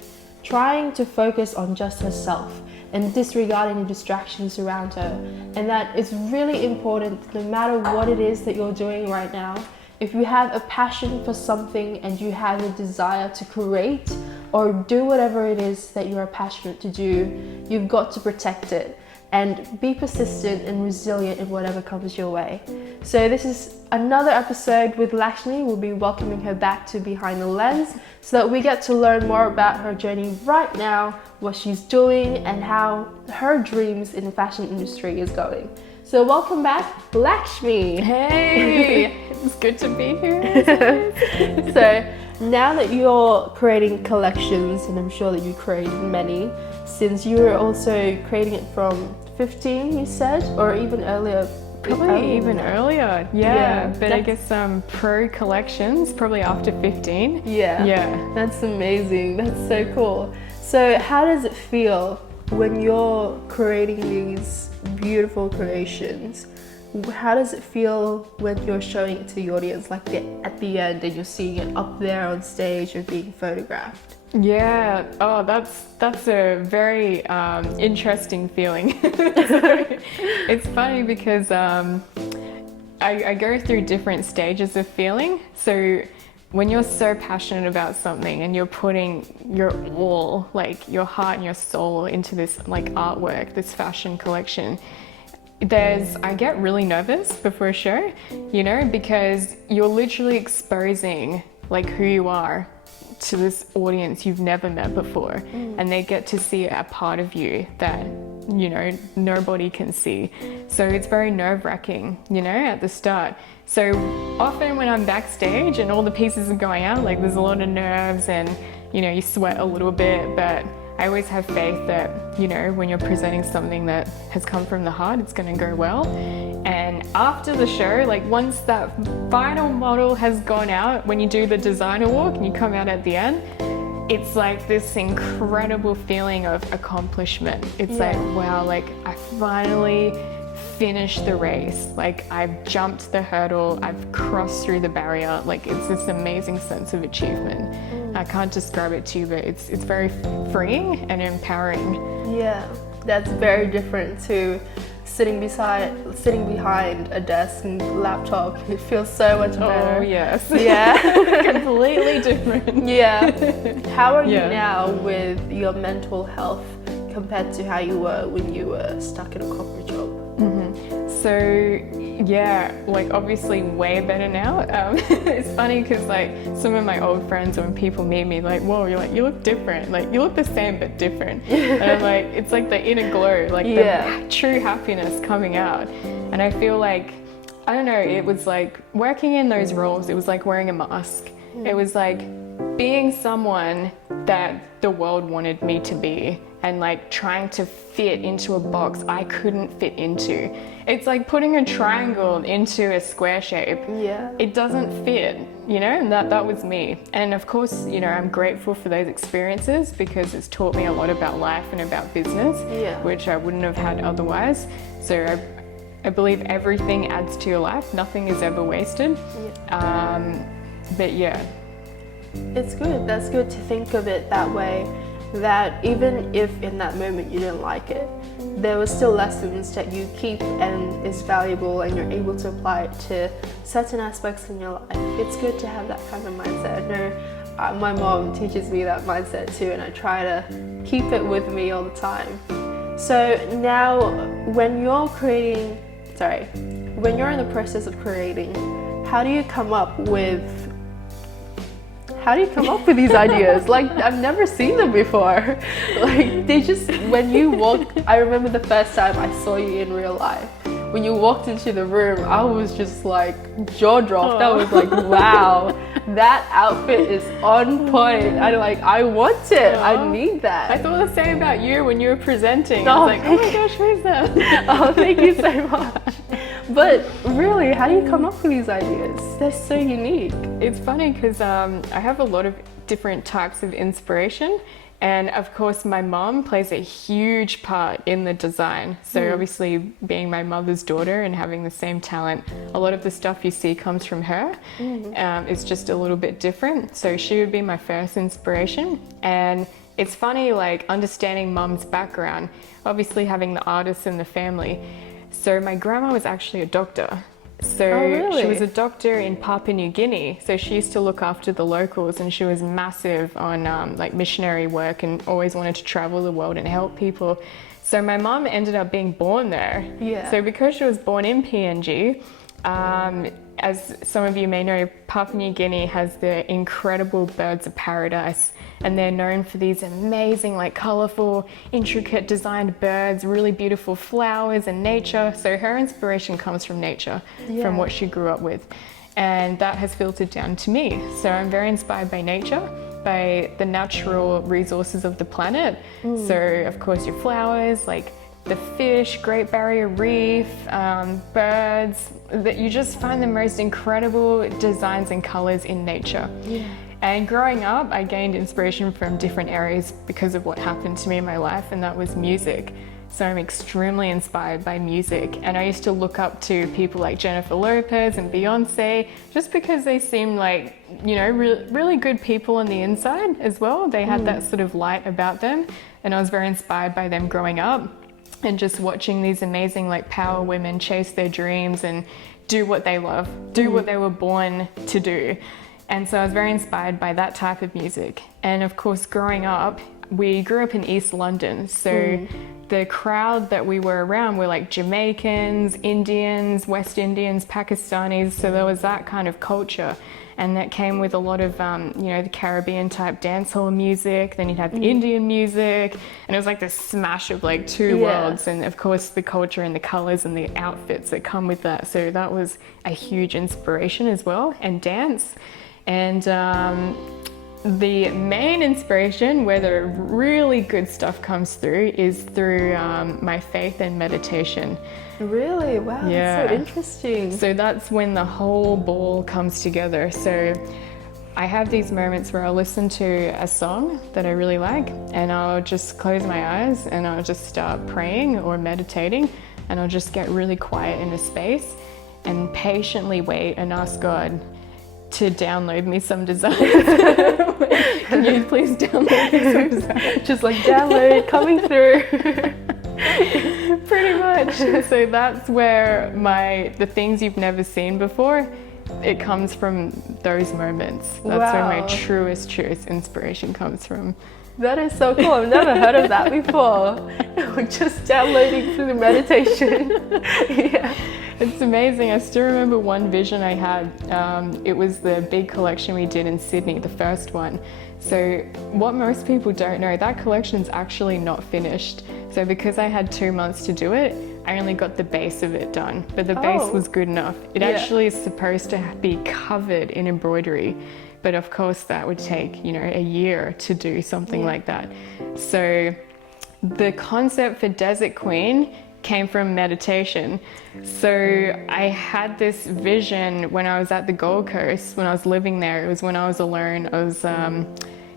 trying to focus on just herself and disregarding the distractions around her. And that it's really important, no matter what it is that you're doing right now, if you have a passion for something and you have a desire to create or do whatever it is that you are passionate to do, you've got to protect it and be persistent and resilient in whatever comes your way. So this is another episode with Lakshmi. We'll be welcoming her back to Behind the Lens so that we get to learn more about her journey right now, what she's doing, and how her dreams in the fashion industry is going. So welcome back, Lakshmi. Hey, it's good to be here. So now that you're creating collections, and I'm sure that you created many, since you were also creating it from 15, you said, or even earlier. Probably even earlier, yeah. But I that's- guess pro collections probably after 15. Yeah, that's amazing. That's so cool. So how does it feel when you're creating these beautiful creations? How does it feel when you're showing it to the audience, like at the end, and you're seeing it up there on stage or being photographed? Yeah. Oh, that's a very interesting feeling. It's funny because I go through different stages of feeling. So when you're so passionate about something and you're putting your all, like your heart and your soul into this like artwork, this fashion collection, I get really nervous before a show, you know, because you're literally exposing like who you are to this audience you've never met before, and they get to see a part of you that, you know, nobody can see. So it's very nerve-wracking, you know, at the start. So often when I'm backstage and all the pieces are going out, like there's a lot of nerves and, you know, you sweat a little bit, but I always have faith that, you know, when you're presenting something that has come from the heart, it's going to go well. And after the show, like once that final model has gone out, when you do the designer walk and you come out at the end, it's like this incredible feeling of accomplishment. It's like, wow, like I finally finished the race. Like I've jumped the hurdle, I've crossed through the barrier. Like it's this amazing sense of achievement. I can't describe it to you, but it's very freeing and empowering. Yeah, that's very different to sitting behind a desk and laptop. It feels so much better. Oh yes. Yeah. Completely different. Yeah. How are you Yeah. now with your mental health compared to how you were when you were stuck in a corporate job? So yeah, like obviously way better now. It's funny because like some of my old friends, when people meet me, like, whoa, you're like, you look different. Like you look the same but different. And I'm like, it's like the inner glow, like the true happiness coming out. And I feel like, I don't know, it was like working in those roles, it was like wearing a mask. It was like being someone that the world wanted me to be, and like trying to fit into a box I couldn't fit into. It's like putting a triangle into a square shape. Yeah. It doesn't fit, you know, and that was me. And of course, you know, I'm grateful for those experiences because it's taught me a lot about life and about business, which I wouldn't have had otherwise. So I believe everything adds to your life. Nothing is ever wasted. But yeah. It's good. That's good to think of it that way, that even if in that moment you didn't like it, there were still lessons that you keep and is valuable, and you're able to apply it to certain aspects in your life. It's good to have that kind of mindset. I know my mom teaches me that mindset too, and I try to keep it with me all the time. So now when you're in the process of creating, how do you come up with these ideas? Like, I've never seen them before. Like, they just, when you walk, I remember the first time I saw you in real life. When you walked into the room, I was just like jaw dropped. I was like, wow, that outfit is on point. I want it. I need that. I thought the same about you when you were presenting. I was like, oh my gosh, who's that? Oh, thank you so much. But really, how do you come up with these ideas? They're so unique. It's funny because I have a lot of different types of inspiration, and of course my mom plays a huge part in the design. So obviously being my mother's daughter and having the same talent, a lot of the stuff you see comes from her. It's just a little bit different. So she would be my first inspiration. And it's funny, like understanding mum's background, obviously having the artists in the family. So my grandma was actually a doctor. So she was a doctor in Papua New Guinea. So she used to look after the locals, and she was massive on like missionary work and always wanted to travel the world and help people. So my mom ended up being born there. Yeah. So because she was born in PNG, as some of you may know, Papua New Guinea has the incredible birds of paradise, and they're known for these amazing, like colorful, intricate designed birds, really beautiful flowers and nature. So her inspiration comes from nature, from what she grew up with. And that has filtered down to me. So I'm very inspired by nature, by the natural resources of the planet. So of course your flowers, like the fish, Great Barrier Reef, birds, that you just find the most incredible designs and colors in nature. And growing up, I gained inspiration from different areas because of what happened to me in my life, and that was music. So I'm extremely inspired by music, and I used to look up to people like Jennifer Lopez and Beyonce just because they seemed like, you know, really good people on the inside as well. They had that sort of light about them, and I was very inspired by them growing up, and just watching these amazing like power women chase their dreams and do what they love, do what they were born to do. And so I was very inspired by that type of music. And of course, growing up, we grew up in East London, so the crowd that we were around were like Jamaicans, Indians, West Indians, Pakistanis, so there was that kind of culture. And that came with a lot of, you know, the Caribbean type dancehall music, then you'd have the Indian music, and it was like this smash of like two worlds, and of course the culture and the colors and the outfits that come with that. So that was a huge inspiration as well, and dance. And the main inspiration, where the really good stuff comes through, is through my faith and meditation. Really? Wow, that's so interesting. So that's when the whole ball comes together. So I have these moments where I'll listen to a song that I really like, and I'll just close my eyes and I'll just start praying or meditating, and I'll just get really quiet in a space and patiently wait and ask God to download me some designs. Can you please download me some designs? Just like download, coming through. Pretty much. So that's where the things you've never seen before, it comes from those moments. That's where my truest inspiration comes from. That is so cool. I've never heard of that before. Just downloading through the meditation. It's amazing. I still remember one vision I had. It was the big collection we did in Sydney, the first one. So what most people don't know, that collection's actually not finished. So because I had 2 months to do it, I only got the base of it done, but the base was good enough. It actually is supposed to be covered in embroidery, but of course that would take, you know, a year to do something like that. So the concept for Desert Queen came from meditation. So I had this vision when I was at the Gold Coast, when I was living there. It was when I was alone. I was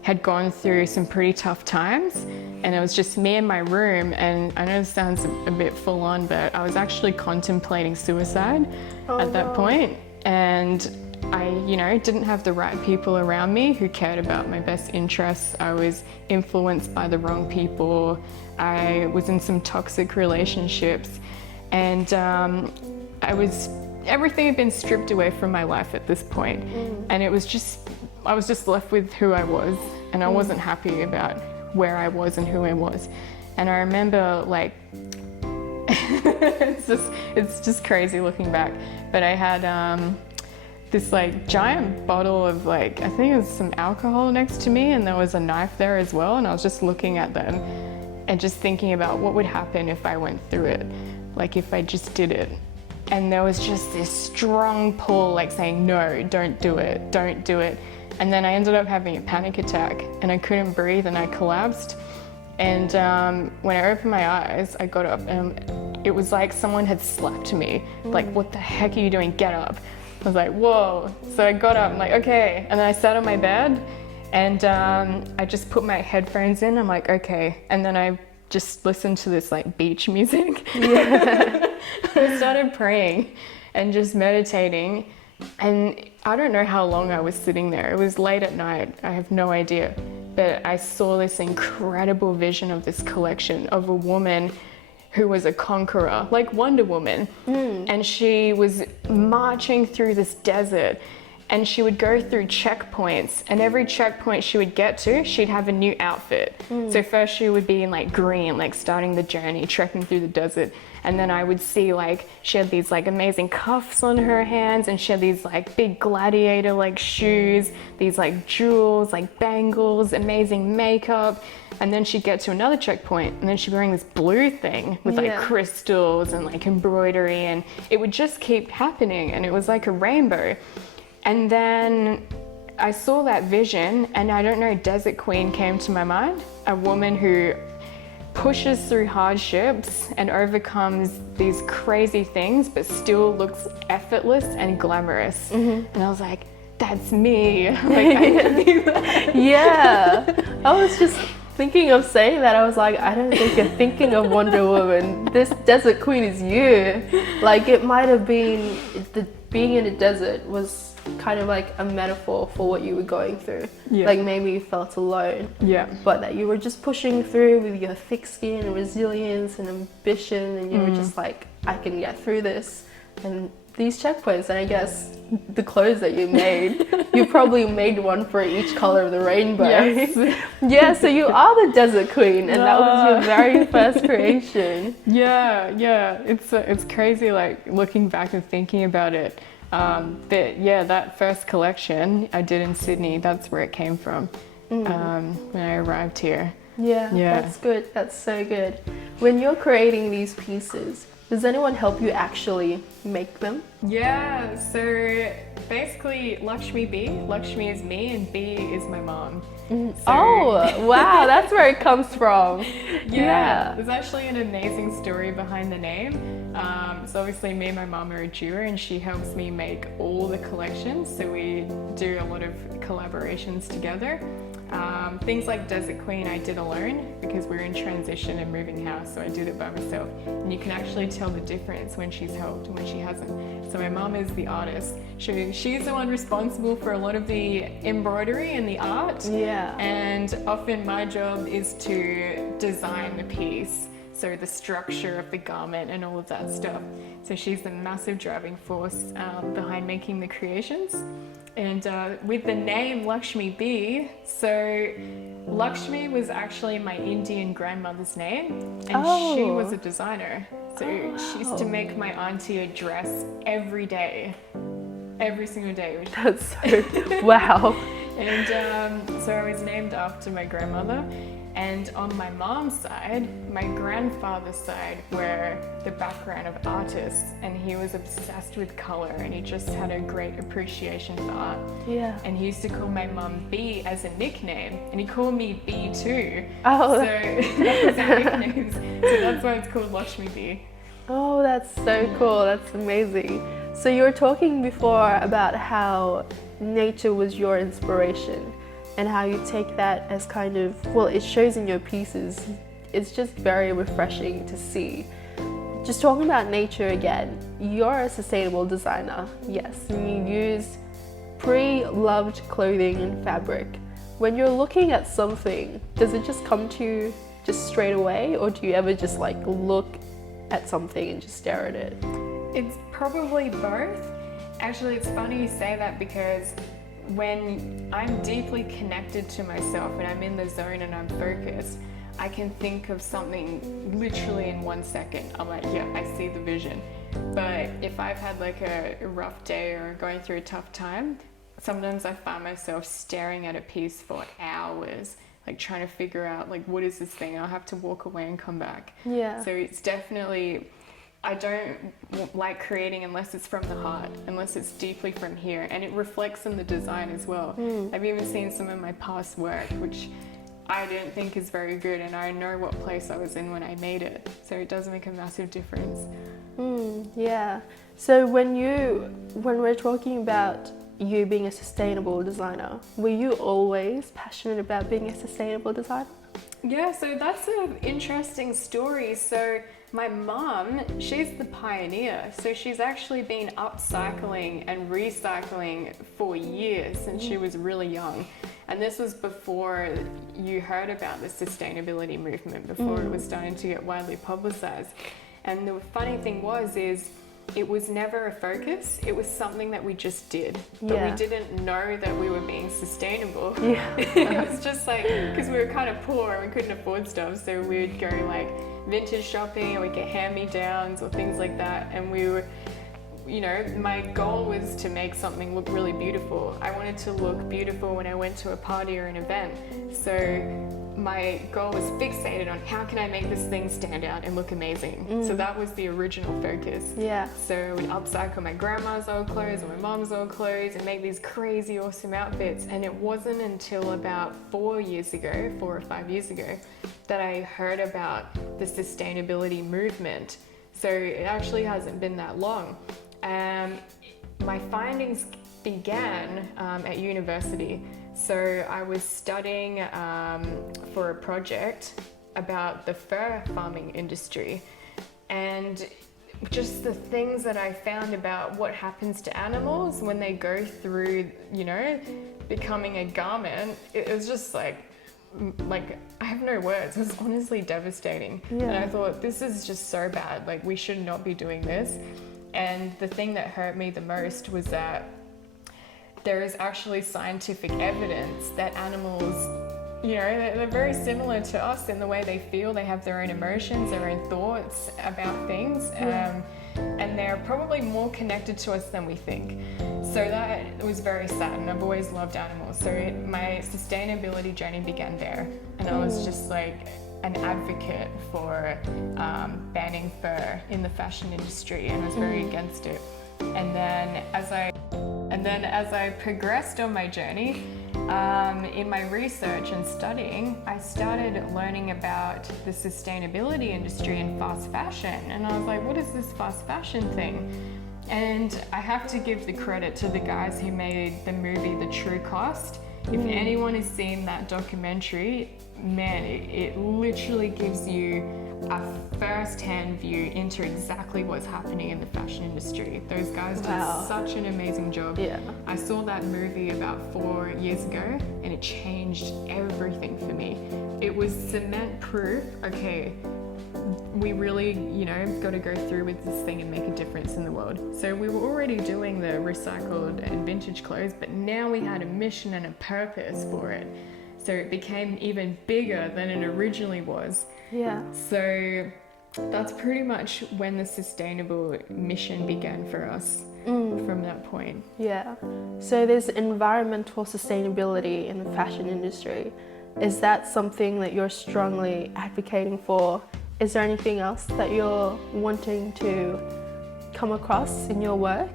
had gone through some pretty tough times, and it was just me in my room, and I know this sounds a bit full on, but I was actually contemplating suicide at that point. And I, you know, didn't have the right people around me who cared about my best interests. I was influenced by the wrong people. I was in some toxic relationships, and everything had been stripped away from my life at this point. And I was just left with who I was, and I wasn't happy about where I was and who I was. And I remember, like, it's just crazy looking back, but I had this like giant bottle of, like, I think it was some alcohol next to me, and there was a knife there as well, and I was just looking at them and just thinking about what would happen if I went through it, like if I just did it. And there was just this strong pull, like saying, no, don't do it, don't do it. And then I ended up having a panic attack, and I couldn't breathe, and I collapsed. And when I opened my eyes, I got up, and it was like someone had slapped me, like, what the heck are you doing? Get up. I was like, whoa. So I got up, I'm like, okay. And then I sat on my bed, and I just put my headphones in. I'm like, okay. And then I just listened to this like beach music. I started praying and just meditating. And I don't know how long I was sitting there. It was late at night. I have no idea. But I saw this incredible vision of this collection of a woman who was a conqueror, like Wonder Woman. And she was marching through this desert, and she would go through checkpoints, and every checkpoint she would get to, she'd have a new outfit. So first she would be in like green, like starting the journey, trekking through the desert. And then I would see like she had these like amazing cuffs on her hands, and she had these like big gladiator like shoes, these like jewels, like bangles, amazing makeup. And then she'd get to another checkpoint, and then she'd be wearing this blue thing with like crystals and like embroidery, and it would just keep happening, and it was like a rainbow. And then I saw that vision, and I don't know, Desert Queen came to my mind, a woman who pushes through hardships and overcomes these crazy things, but still looks effortless and glamorous. And I was like, that's me. Like, I can be that. Yeah, I was just thinking of saying that. I was like, I don't think you're thinking of Wonder Woman. This Desert Queen is you. Like, it might have been being in a desert was kind of like a metaphor for what you were going through. Like, maybe you felt alone, but that you were just pushing through with your thick skin and resilience and ambition, and you were just like, I can get through this. And these checkpoints, and I guess the clothes that you made, you probably made one for each color of the rainbow. Yeah, so you are the Desert Queen, and that was your very first creation. It's crazy, like looking back and thinking about it. But yeah, that first collection I did in Sydney, that's where it came from. When I arrived here. Yeah, that's good. That's so good. When you're creating these pieces, does anyone help you actually make them? Yeah, so basically Lakshmi Bee, Lakshmi is me and Bee is my mom. Oh, wow, that's where it comes from. There's actually an amazing story behind the name. So obviously me and my mom are a duo, and she helps me make all the collections. So we do a lot of collaborations together. Things like Desert Queen I did alone because we're in transition and moving house, so I did it by myself. And you can actually tell the difference when she's helped and when she hasn't. So my mom is the artist. She's the one responsible for a lot of the embroidery and the art. And often my job is to design the piece. So the structure of the garment and all of that stuff. So she's the massive driving force behind making the creations. And with the name Lakhsmi Bee, so Lakshmi was actually my Indian grandmother's name, and she was a designer. So she used to make my auntie a dress every day, every single day. That's so, wow. And so I was named after my grandmother. And on my mom's side, my grandfather's side were the background of artists, and he was obsessed with color, and he just had a great appreciation for art. And he used to call my mom Bee as a nickname, and he called me Bee too. So that was our nicknames. So that's why it's called Lakshmi Bee. Oh, that's so cool. That's amazing. So you were talking before about how nature was your inspiration, and how you take that as kind of, well, it shows in your pieces. It's just very refreshing to see. Just talking about nature again, you're a sustainable designer, yes, and you use pre-loved clothing and fabric. When you're looking at something, does it just come to you just straight away, or do you ever just like look at something and just stare at it? It's probably both. Actually, it's funny you say that, because when I'm deeply connected to myself and I'm in the zone and I'm focused, I can think of something literally in 1 second. I'm like, yeah, I see the vision. But if I've had like a rough day or going through a tough time, sometimes I find myself staring at a piece for hours, like trying to figure out like, what is this thing? I'll have to walk away and come back. So it's definitely, I don't like creating unless it's from the heart, unless it's deeply from here, and it reflects in the design as well. I've even seen some of my past work, which I don't think is very good, and I know what place I was in when I made it, so it does make a massive difference. Yeah. So when we're talking about you being a sustainable designer, were you always passionate about being a sustainable designer? Yeah, so that's an interesting story. So my mom, she's the pioneer. So she's actually been upcycling and recycling for years since she was really young. And this was before you heard about the sustainability movement, before it was starting to get widely publicized. And the funny thing is it was never a focus. It was something that we just did, but Yeah. we didn't know that we were being sustainable. Yeah. It was just like, because we were kind of poor and we couldn't afford stuff, so we would go like vintage shopping and we'd get hand-me-downs or things like that, and we were, you know, my goal was to make something look really beautiful. I wanted to look beautiful when I went to a party or an event. So my goal was fixated on how can I make this thing stand out and look amazing. So that was the original focus. Yeah. So I would upcycle my grandma's old clothes or my mom's old clothes and make these crazy awesome outfits. And it wasn't until about 4 or 5 years ago, that I heard about the sustainability movement. So it actually hasn't been that long. My findings began at university. So I was studying for a project about the fur farming industry, and just the things that I found about what happens to animals when they go through, you know, becoming a garment. It was just like I have no words. It was honestly devastating. Yeah. And I thought, this is just so bad. Like, we should not be doing this. And the thing that hurt me the most was that there is actually scientific evidence that animals, you know, they're very similar to us in the way they feel. They have their own emotions, their own thoughts about things, and they're probably more connected to us than we think. So that was very sad, and I've always loved animals. So my sustainability journey began there, and I was just like an advocate for banning fur in the fashion industry, and I was very against it. And then as I progressed on my journey, in my research and studying, I started learning about the sustainability industry in fast fashion. And I was like, what is this fast fashion thing? And I have to give the credit to the guys who made the movie The True Cost. If anyone has seen that documentary, man, it literally gives you a first-hand view into exactly what's happening in the fashion industry. Those guys did such an amazing job. Yeah. I saw that movie about 4 years ago, and it changed everything for me. It was cement proof. Okay, we really, you know, got to go through with this thing and make a difference in the world. So we were already doing the recycled and vintage clothes, but now we had a mission and a purpose for it. So it became even bigger than it originally was. Yeah. So that's pretty much when the sustainable mission began for us from that point. Yeah. So there's environmental sustainability in the fashion industry. Is that something that you're strongly advocating for? Is there anything else that you're wanting to come across in your work?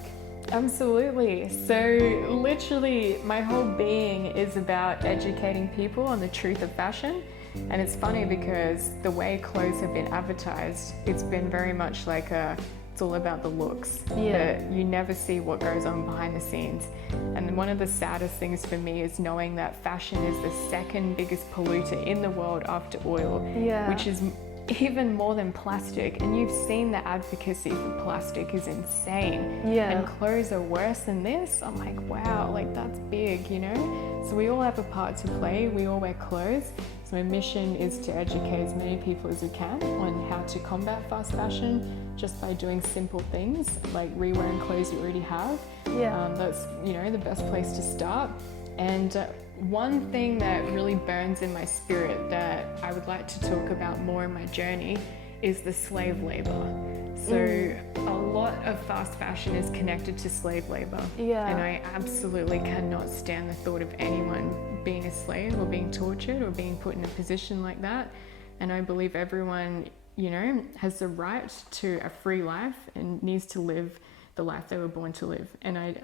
Absolutely. So literally my whole being is about educating people on the truth of fashion. And it's funny because the way clothes have been advertised, it's been very much like it's all about the looks. Yeah. But you never see what goes on behind the scenes. And one of the saddest things for me is knowing that fashion is the second biggest polluter in the world after oil, Yeah. which is even more than plastic. And you've seen the advocacy for plastic is insane. Yeah. And clothes are worse than this. I'm like, wow, like that's big, you know? So we all have a part to play. We all wear clothes. So my mission is to educate as many people as we can on how to combat fast fashion just by doing simple things like re-wearing clothes you already have. Yeah. That's, you know, the best place to start. And one thing that really burns in my spirit that I would like to talk about more in my journey is the slave labor. So a lot of fast fashion is connected to slave labor. Yeah. And I absolutely cannot stand the thought of anyone being a slave or being tortured or being put in a position like that. And I believe everyone, you know, has the right to a free life and needs to live the life they were born to live. And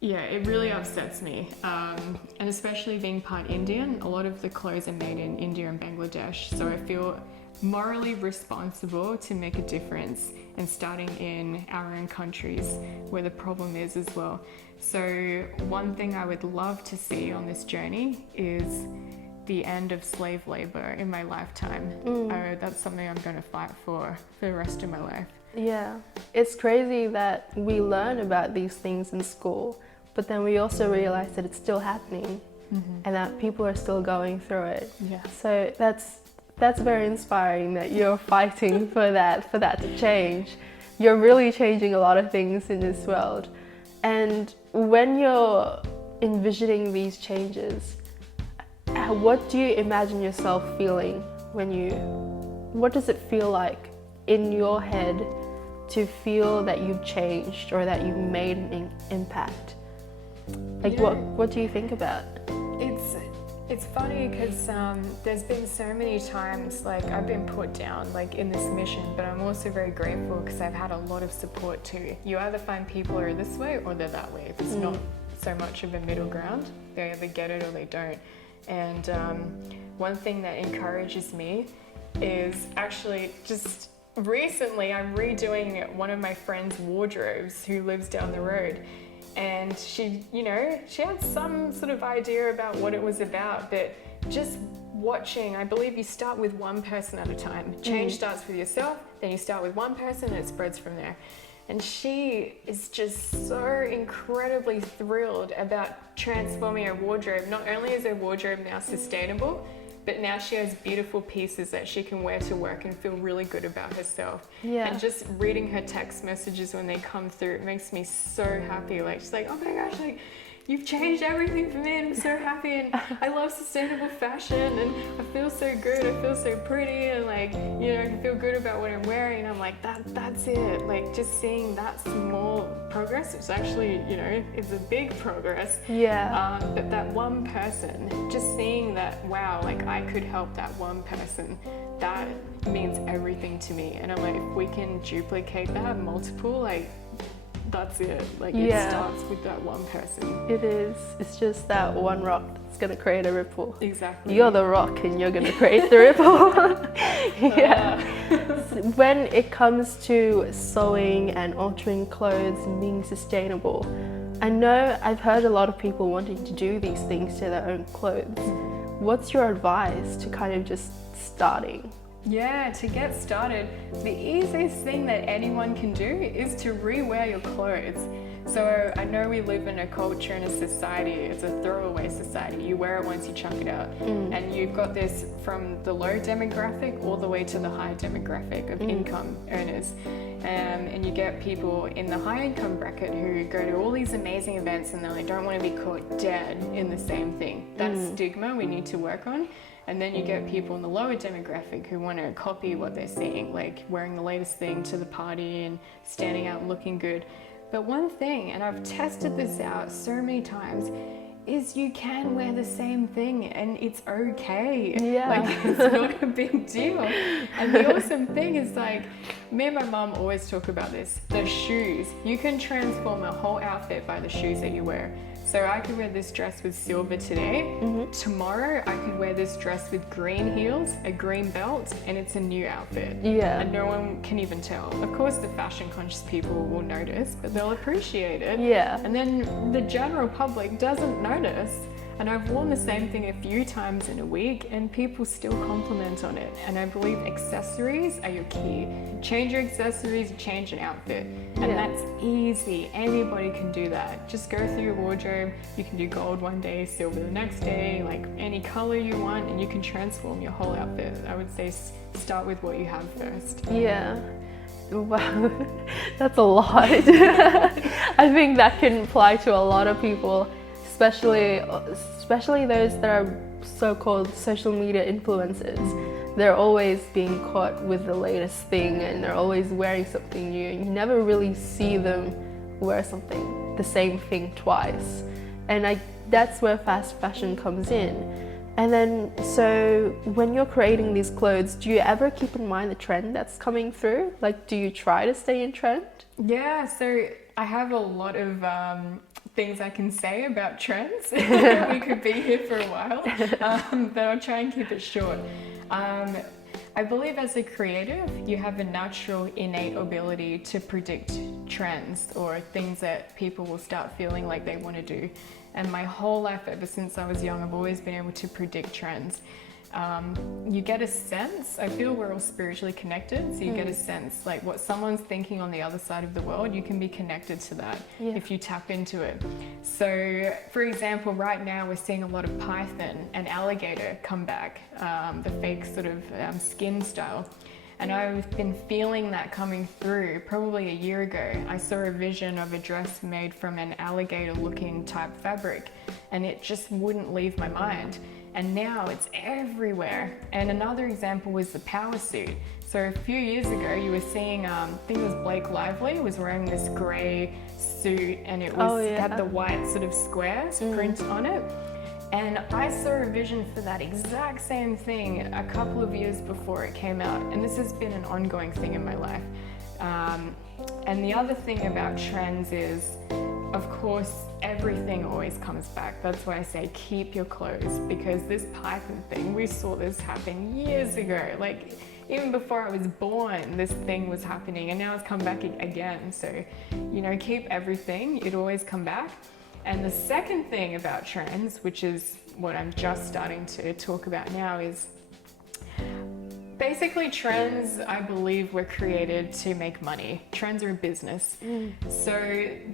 yeah, it really upsets me. And especially being part Indian, a lot of the clothes are made in India and Bangladesh. So I feel morally responsible to make a difference and starting in our own countries where the problem is as well. So one thing I would love to see on this journey is the end of slave labor in my lifetime. That's something I'm going to fight for the rest of my life. Yeah. It's crazy that we learn about these things in school, but then we also realize that it's still happening and that people are still going through it. Yeah. So that's very inspiring that you're fighting for that to change. you're really changing a lot of things in this world. And when you're envisioning these changes, what do you imagine yourself feeling what does it feel like in your head to feel that you've changed or that you've made an impact? Like, what do you think about? It's funny because there's been so many times like I've been put down like in this mission, but I'm also very grateful because I've had a lot of support too. You either find people who are this way or they're that way. It's not so much of a middle ground. They either get it or they don't. And one thing that encourages me is actually just recently I'm redoing one of my friend's wardrobes who lives down the road. And she had some sort of idea about what it was about, but just watching, I believe you start with one person at a time. Change starts with yourself, then you start with one person and it spreads from there. And she is just so incredibly thrilled about transforming her wardrobe. Not only is her wardrobe now sustainable, but now she has beautiful pieces that she can wear to work and feel really good about herself. Yeah. And just reading her text messages when they come through, it makes me so happy. Like, she's like, oh my gosh, like, you've changed everything for me and I'm so happy and I love sustainable fashion and I feel so good, I feel so pretty and like, I can feel good about what I'm wearing. And I'm like, that's it. Like, just seeing that small progress, it's actually, it's a big progress. Yeah. But that one person, just seeing that, wow, like I could help that one person, that means everything to me. And I'm like, if we can duplicate that multiple, like, that's it. Like, it starts with that one person. It is. It's just that one rock that's going to create a ripple. Exactly. You're the rock and you're going to create the ripple. Yeah. When it comes to sewing and altering clothes and being sustainable, I know I've heard a lot of people wanting to do these things to their own clothes. What's your advice to kind of just starting? Yeah, to get started, the easiest thing that anyone can do is to rewear your clothes. So I know we live in a culture and a society, it's a throwaway society. You wear it once, you chuck it out. And you've got this from the low demographic all the way to the high demographic of income earners. And you get people in the high income bracket who go to all these amazing events and they don't want to be caught dead in the same thing. That's stigma we need to work on. And then you get people in the lower demographic who want to copy what they're seeing, like wearing the latest thing to the party and standing out and looking good. But one thing, and I've tested this out so many times, is you can wear the same thing and it's okay. Yeah. Like, it's not a big deal. And the awesome thing is, like, me and my mum always talk about this, the shoes. You can transform a whole outfit by the shoes that you wear. So I could wear this dress with silver today. Tomorrow I could wear this dress with green heels, a green belt, and it's a new outfit. Yeah. And no one can even tell. Of course the fashion conscious people will notice, but they'll appreciate it. Yeah. And then the general public doesn't notice. And I've worn the same thing a few times in a week and people still compliment on it. And I believe accessories are your key. Change your accessories, change an outfit. And that's easy. Anybody can do that. Just go through your wardrobe. You can do gold one day, silver the next day, like any color you want, and you can transform your whole outfit. I would say start with what you have first. Yeah. Wow, that's a lot. I think that can apply to a lot of people, especially those that are so-called social media influencers. They're always being caught with the latest thing and they're always wearing something new. You never really see them wear the same thing twice. And that's where fast fashion comes in. And then, so when you're creating these clothes, do you ever keep in mind the trend that's coming through? Like, do you try to stay in trend? Yeah, so I have a lot of things I can say about trends. We could be here for a while, but I'll try and keep it short. I believe as a creative, you have a natural innate ability to predict trends or things that people will start feeling like they want to do. And my whole life, ever since I was young, I've always been able to predict trends. You get a sense, I feel we're all spiritually connected, so you get a sense like what someone's thinking on the other side of the world, you can be connected to that if you tap into it. So for example, right now we're seeing a lot of python and alligator come back, the fake sort of skin style. And I've been feeling that coming through probably a year ago. I saw a vision of a dress made from an alligator looking type fabric, and it just wouldn't leave my mind. And now it's everywhere. And another example was the power suit. So a few years ago, you were seeing, I think it was Blake Lively was wearing this grey suit, and it was had the white sort of squares print on it. And I saw a vision for that exact same thing a couple of years before it came out. And this has been an ongoing thing in my life. And the other thing about trends is, of course, everything always comes back. That's why I say keep your clothes, because this python thing, we saw this happen years ago. Like, even before I was born, this thing was happening, and now it's come back again. So, you know, keep everything, it'll always come back. And the second thing about trends, which is what I'm just starting to talk about now, is basically trends, I believe, were created to make money. Trends are a business. So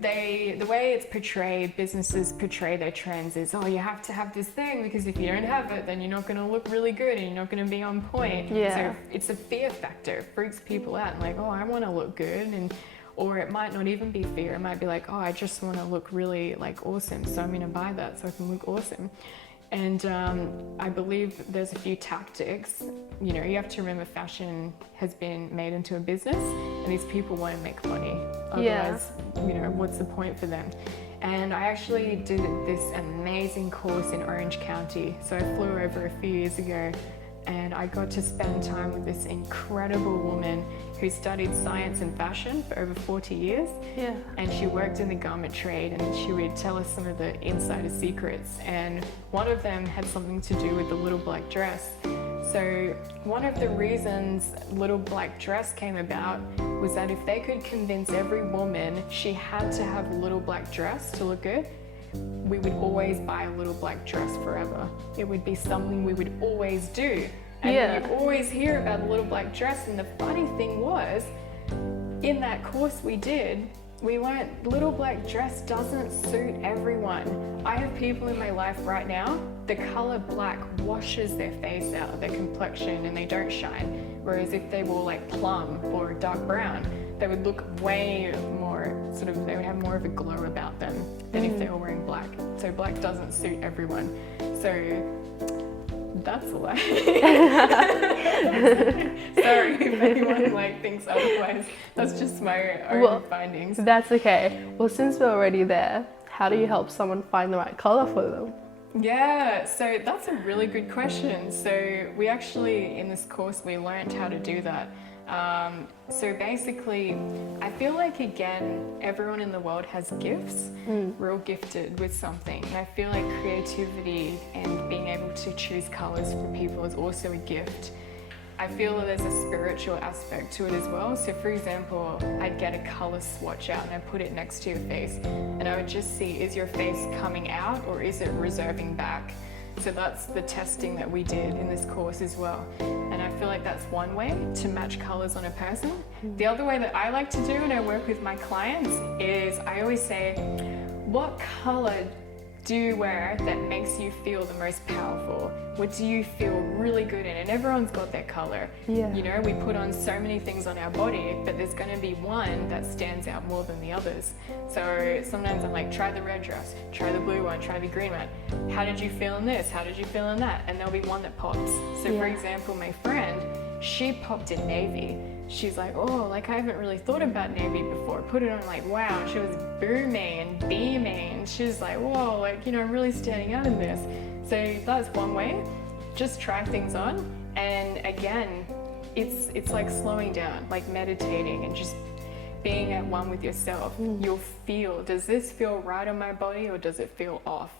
the way it's portrayed, businesses portray their trends is, oh, you have to have this thing, because if you don't have it, then you're not going to look really good and you're not going to be on point. So it's a fear factor. It freaks people out. Like, oh, I want to look good. Or it might not even be fear. It might be like, oh, I just want to look really like awesome, so I'm going to buy that so I can look awesome. And I believe there's a few tactics. You know, you have to remember fashion has been made into a business, and these people want to make money. Otherwise, you know, what's the point for them? And I actually did this amazing course in Orange County. So I flew over a few years ago, and I got to spend time with this incredible woman who studied science and fashion for over 40 years. And she worked in the garment trade, and she would tell us some of the insider secrets. And one of them had something to do with the little black dress. So one of the reasons little black dress came about was that if they could convince every woman she had to have a little black dress to look good, we would always buy a little black dress forever. It would be something we would always do. And you always hear about the little black dress. And the funny thing was, in that course we did, we learned little black dress doesn't suit everyone. I have people in my life right now, the color black washes their face out, their complexion, and they don't shine. Whereas if they wore like plum or dark brown, they would look way more they would have more of a glow about them than if they were wearing black. So black doesn't suit everyone. So that's a lie. Sorry if anyone thinks otherwise. That's just my own findings. That's okay. Well, since we're already there, how do you help someone find the right color for them? Yeah, so that's a really good question. So we actually, in this course, we learned how to do that. So basically, I feel like, again, everyone in the world has gifts. We're all gifted with something. And I feel like creativity and being able to choose colors for people is also a gift. I feel that there's a spiritual aspect to it as well. So for example, I'd get a color swatch out and I'd put it next to your face, and I would just see, is your face coming out or is it reserving back? So that's the testing that we did in this course as well. And I feel like that's one way to match colors on a person. The other way that I like to do when I work with my clients is I always say, what color do you wear that makes you feel the most powerful? What do you feel really good in? And everyone's got their color. You know, we put on so many things on our body, but there's going to be one that stands out more than the others. So sometimes I'm like, try the red dress, try the blue one, try the green one. How did you feel in this? How did you feel in that? And there'll be one that pops. So for example, my friend, she popped in navy. She's like, oh, like I haven't really thought about navy before. Put it on, like, wow, she was booming and beaming. She's like, whoa, like, you know, I'm really standing out in this. So that's one way. Just try things on. And again, it's like slowing down, like meditating and just being at one with yourself. You'll feel, does this feel right on my body or does it feel off?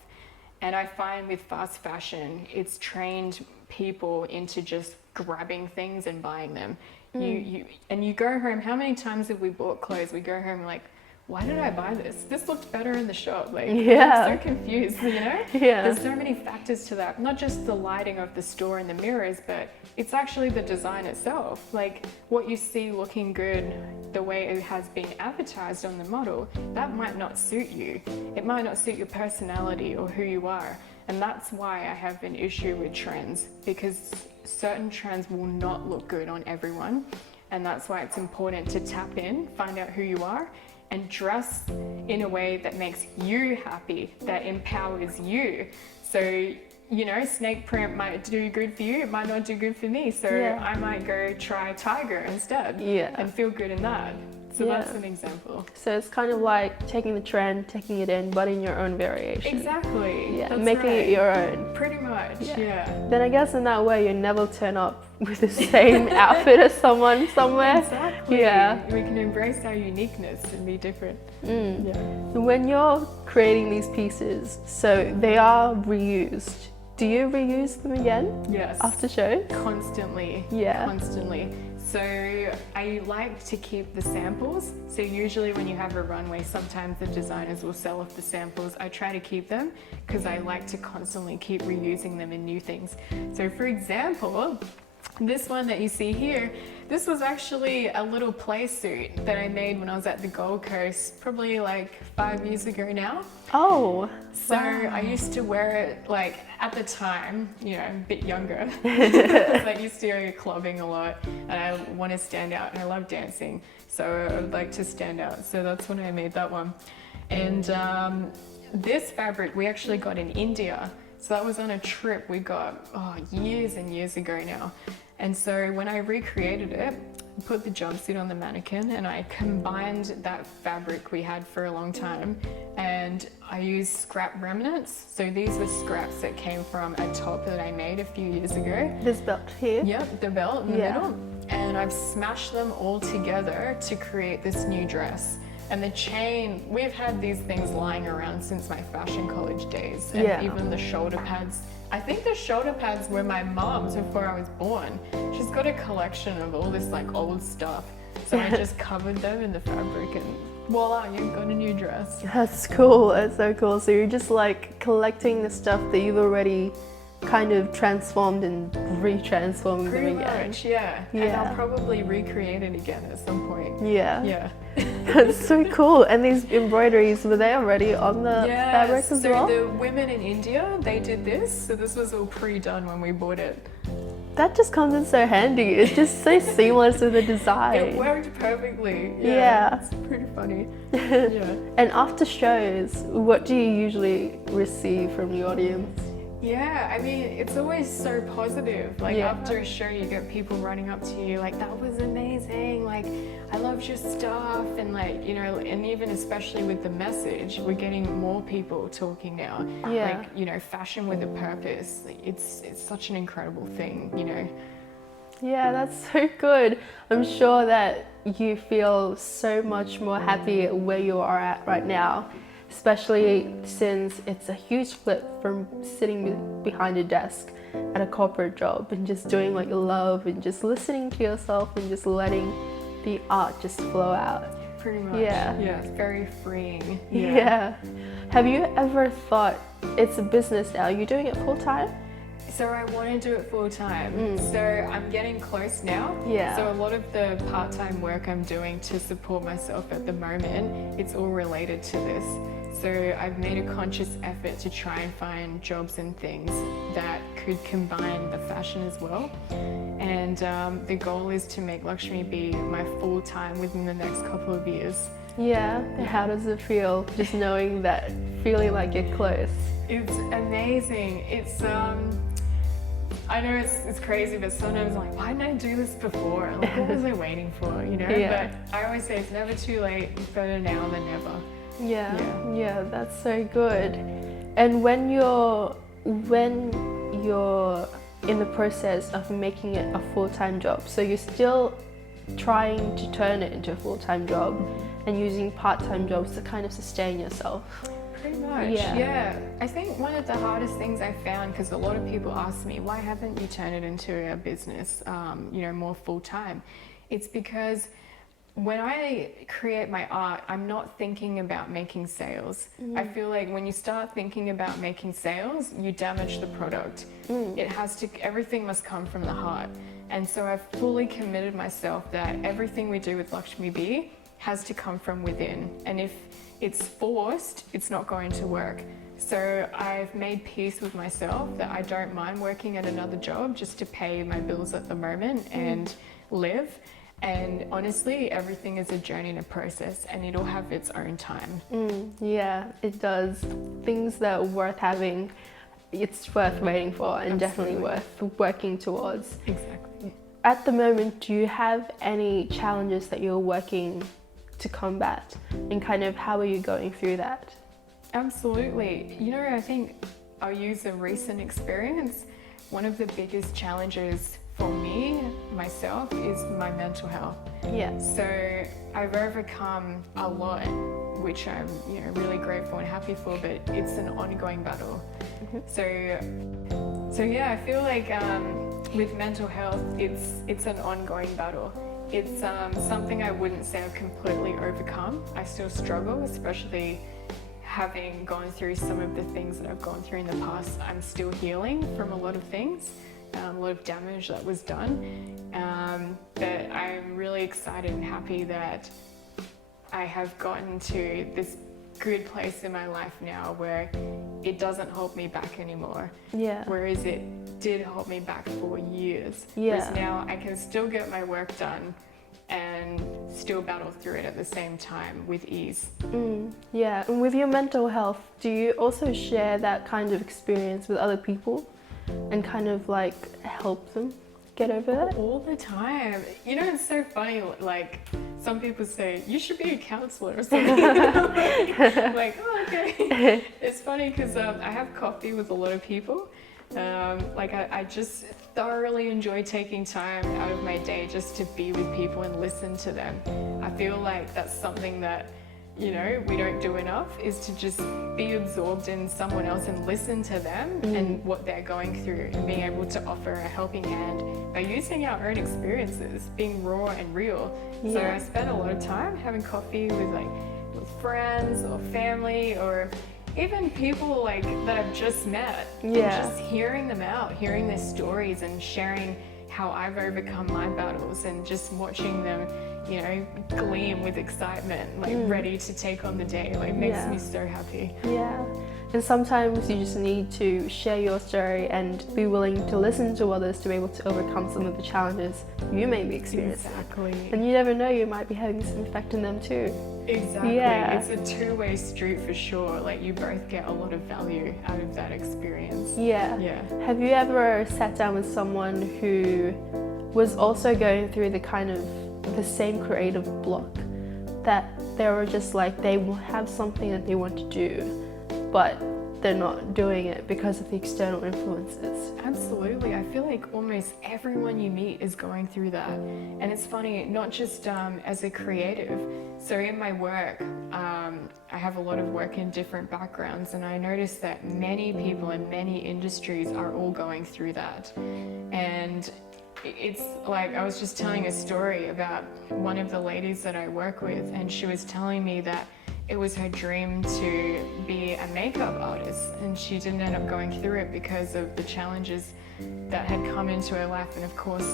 And I find with fast fashion, it's trained people into just grabbing things and buying them. You go home, how many times have we bought clothes? We go home like, why did I buy this? This looked better in the shop. Like, I'm so confused, you know? There's so many factors to that. Not just the lighting of the store and the mirrors, but it's actually the design itself. Like, what you see looking good, the way it has been advertised on the model, that might not suit you. It might not suit your personality or who you are. And that's why I have an issue with trends, because certain trends will not look good on everyone. And that's why it's important to tap in, find out who you are, and dress in a way that makes you happy, that empowers you. So, you know, snake print might do good for you, it might not do good for me. So I might go try tiger instead and feel good in that. So that's an example. So it's kind of like taking the trend, taking it in, but in your own variation. Exactly. Yeah, that's making it your own. Pretty much, yeah. Then I guess in that way you never turn up with the same outfit as someone somewhere. Exactly. Yeah. We can embrace our uniqueness and be different. Yeah. When you're creating these pieces, so they are reused. Do you reuse them again? Yes. After shows? Constantly. Yeah. Constantly. So I like to keep the samples. So usually when you have a runway, sometimes the designers will sell off the samples. I try to keep them because I like to constantly keep reusing them in new things. So for example, this one that you see here, this was actually a little play suit that I made when I was at the Gold Coast, probably like 5 years ago now. Oh. So I used to wear it like at the time, you know, a bit younger. I used to go clubbing a lot and I want to stand out and I love dancing. So I would like to stand out. So that's when I made that one. And this fabric we actually got in India. So that was on a trip we got years and years ago now. And so when I recreated it, put the jumpsuit on the mannequin and I combined that fabric we had for a long time and I used scrap remnants. So these were scraps that came from a top that I made a few years ago. This belt here? Yep, the belt in the middle. And I've smashed them all together to create this new dress. And the chain, we've had these things lying around since my fashion college days. And even the shoulder pads. I think the shoulder pads were my mom's before I was born. She's got a collection of all this like old stuff. So I just covered them in the fabric and voila, you've got a new dress. That's cool, that's so cool. So you're just like collecting the stuff that you've already kind of transformed and retransforming them again. Pretty much, yeah. And I'll probably recreate it again at some point. Yeah. That's so cool. And these embroideries, were they already on the fabric as well? So the women in India, they did this. So this was all pre-done when we bought it. That just comes in so handy. It's just so seamless with the design. It worked perfectly. Yeah. It's pretty funny. And after shows, what do you usually receive from the audience? Yeah, I mean, it's always so positive. Like after a show, you get people running up to you like, that was amazing. Like, I loved your stuff. And like, you know, and even especially with the message, we're getting more people talking now. Like, you know, fashion with a purpose. It's such an incredible thing, you know. Yeah, that's so good. I'm sure that you feel so much more happy where you are at right now. Especially since it's a huge flip from sitting behind a desk at a corporate job and just doing what you love and just listening to yourself and just letting the art just flow out. Pretty much. Yeah, it's very freeing. Yeah. Have you ever thought it's a business now? You're doing it full time? So I want to do it full time. So I'm getting close now. So a lot of the part-time work I'm doing to support myself at the moment, it's all related to this. So I've made a conscious effort to try and find jobs and things that could combine the fashion as well. And the goal is to make Lakhsmi Bee my full-time within the next couple of years. Yeah, how does it feel just knowing that, feeling like you're close? It's amazing. It's I know it's crazy, but sometimes I'm like, why didn't I do this before? Like, what was I waiting for, you know? But I always say it's never too late, better now than never. Yeah, that's so good. And when you're in the process of making it a full-time job, so you're still trying to turn it into a full-time job and using part-time jobs to kind of sustain yourself. Pretty much, yeah. I think one of the hardest things I found, because a lot of people ask me, why haven't you turned it into a business, you know, more full-time? It's because when I create my art, I'm not thinking about making sales. I feel like when you start thinking about making sales, you damage the product. It has to, everything must come from the heart. And so I've fully committed myself that everything we do with Lakhsmi Bee has to come from within. And if it's forced, it's not going to work. So I've made peace with myself that I don't mind working at another job just to pay my bills at the moment and live. And honestly, everything is a journey and a process, and it'll have its own time. Yeah, it does. Things that are worth having, it's worth waiting for, and definitely worth working towards. Exactly. At the moment, do you have any challenges that you're working to combat, and kind of how are you going through that? Absolutely. You know, I think I'll use a recent experience. One of the biggest challenges for me, myself, is my mental health. Yeah. So I've overcome a lot, which I'm, really grateful and happy for, but it's an ongoing battle. So yeah, I feel like with mental health, it's an ongoing battle. It's something I wouldn't say I've completely overcome. I still struggle, especially having gone through some of the things that I've gone through in the past. I'm still healing from a lot of things. A lot of damage that was done, but I'm really excited and happy that I have gotten to this good place in my life now where it doesn't hold me back anymore. Yeah. Whereas it did hold me back for years. Yeah. Whereas now I can still get my work done and still battle through it at the same time with ease. Yeah, and with your mental health, do you also share that kind of experience with other people? And kind of like help them get over that? All the time. You know, it's so funny, like some people say, you should be a counselor or something. like, oh, okay. It's funny because I have coffee with a lot of people. I just thoroughly enjoy taking time out of my day just to be with people and listen to them. I feel like that's something that we don't do enough, is to just be absorbed in someone else and listen to them and what they're going through, and being able to offer a helping hand by using our own experiences, being raw and real. So I spend a lot of time having coffee with friends or family, or even people that I've just met. And just hearing them out, hearing their stories and sharing how I've overcome my battles, and just watching them gleam with excitement, ready to take on the day, makes me so happy. Yeah, and sometimes you just need to share your story and be willing to listen to others to be able to overcome some of the challenges you may be experiencing. Exactly. And you never know, you might be having some effect on them too. Exactly. Yeah. It's a two-way street for sure. You both get a lot of value out of that experience. Yeah. Have you ever sat down with someone who was also going through the same creative block, that they were just they have something that they want to do, but they're not doing it because of the external influences? Absolutely. I feel like almost everyone you meet is going through that. And it's funny, not just as a creative. So in my work, I have a lot of work in different backgrounds, and I noticed that many people in many industries are all going through that. And it's I was just telling a story about one of the ladies that I work with, and she was telling me that it was her dream to be a makeup artist, and she didn't end up going through it because of the challenges that had come into her life. And of course,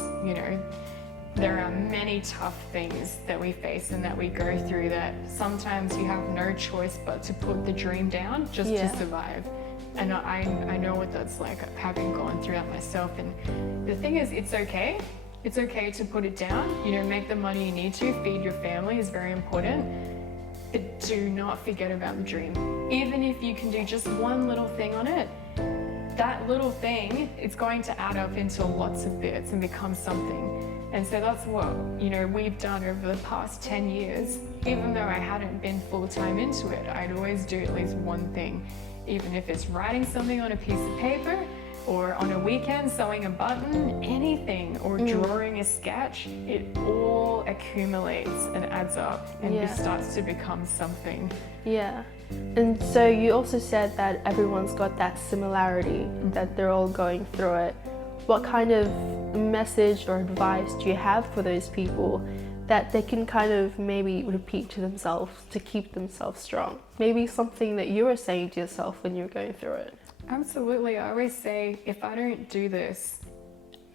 there are many tough things that we face and that we go through, that sometimes you have no choice but to put the dream down just to survive. And I know what that's like, having gone through that myself. And the thing is, it's okay. It's okay to put it down. Make the money you need to, feed your family is very important. But do not forget about the dream. Even if you can do just one little thing on it, that little thing, it's going to add up into lots of bits and become something. And so that's what, we've done over the past 10 years. Even though I hadn't been full-time into it, I'd always do at least one thing. Even if it's writing something on a piece of paper, or on a weekend sewing a button, anything, or drawing a sketch, it all accumulates and adds up, and it starts to become something. Yeah. And so you also said that everyone's got that similarity, that they're all going through it. What kind of message or advice do you have for those people that they can kind of maybe repeat to themselves to keep themselves strong? Maybe something that you were saying to yourself when you were going through it. Absolutely. I always say, if I don't do this,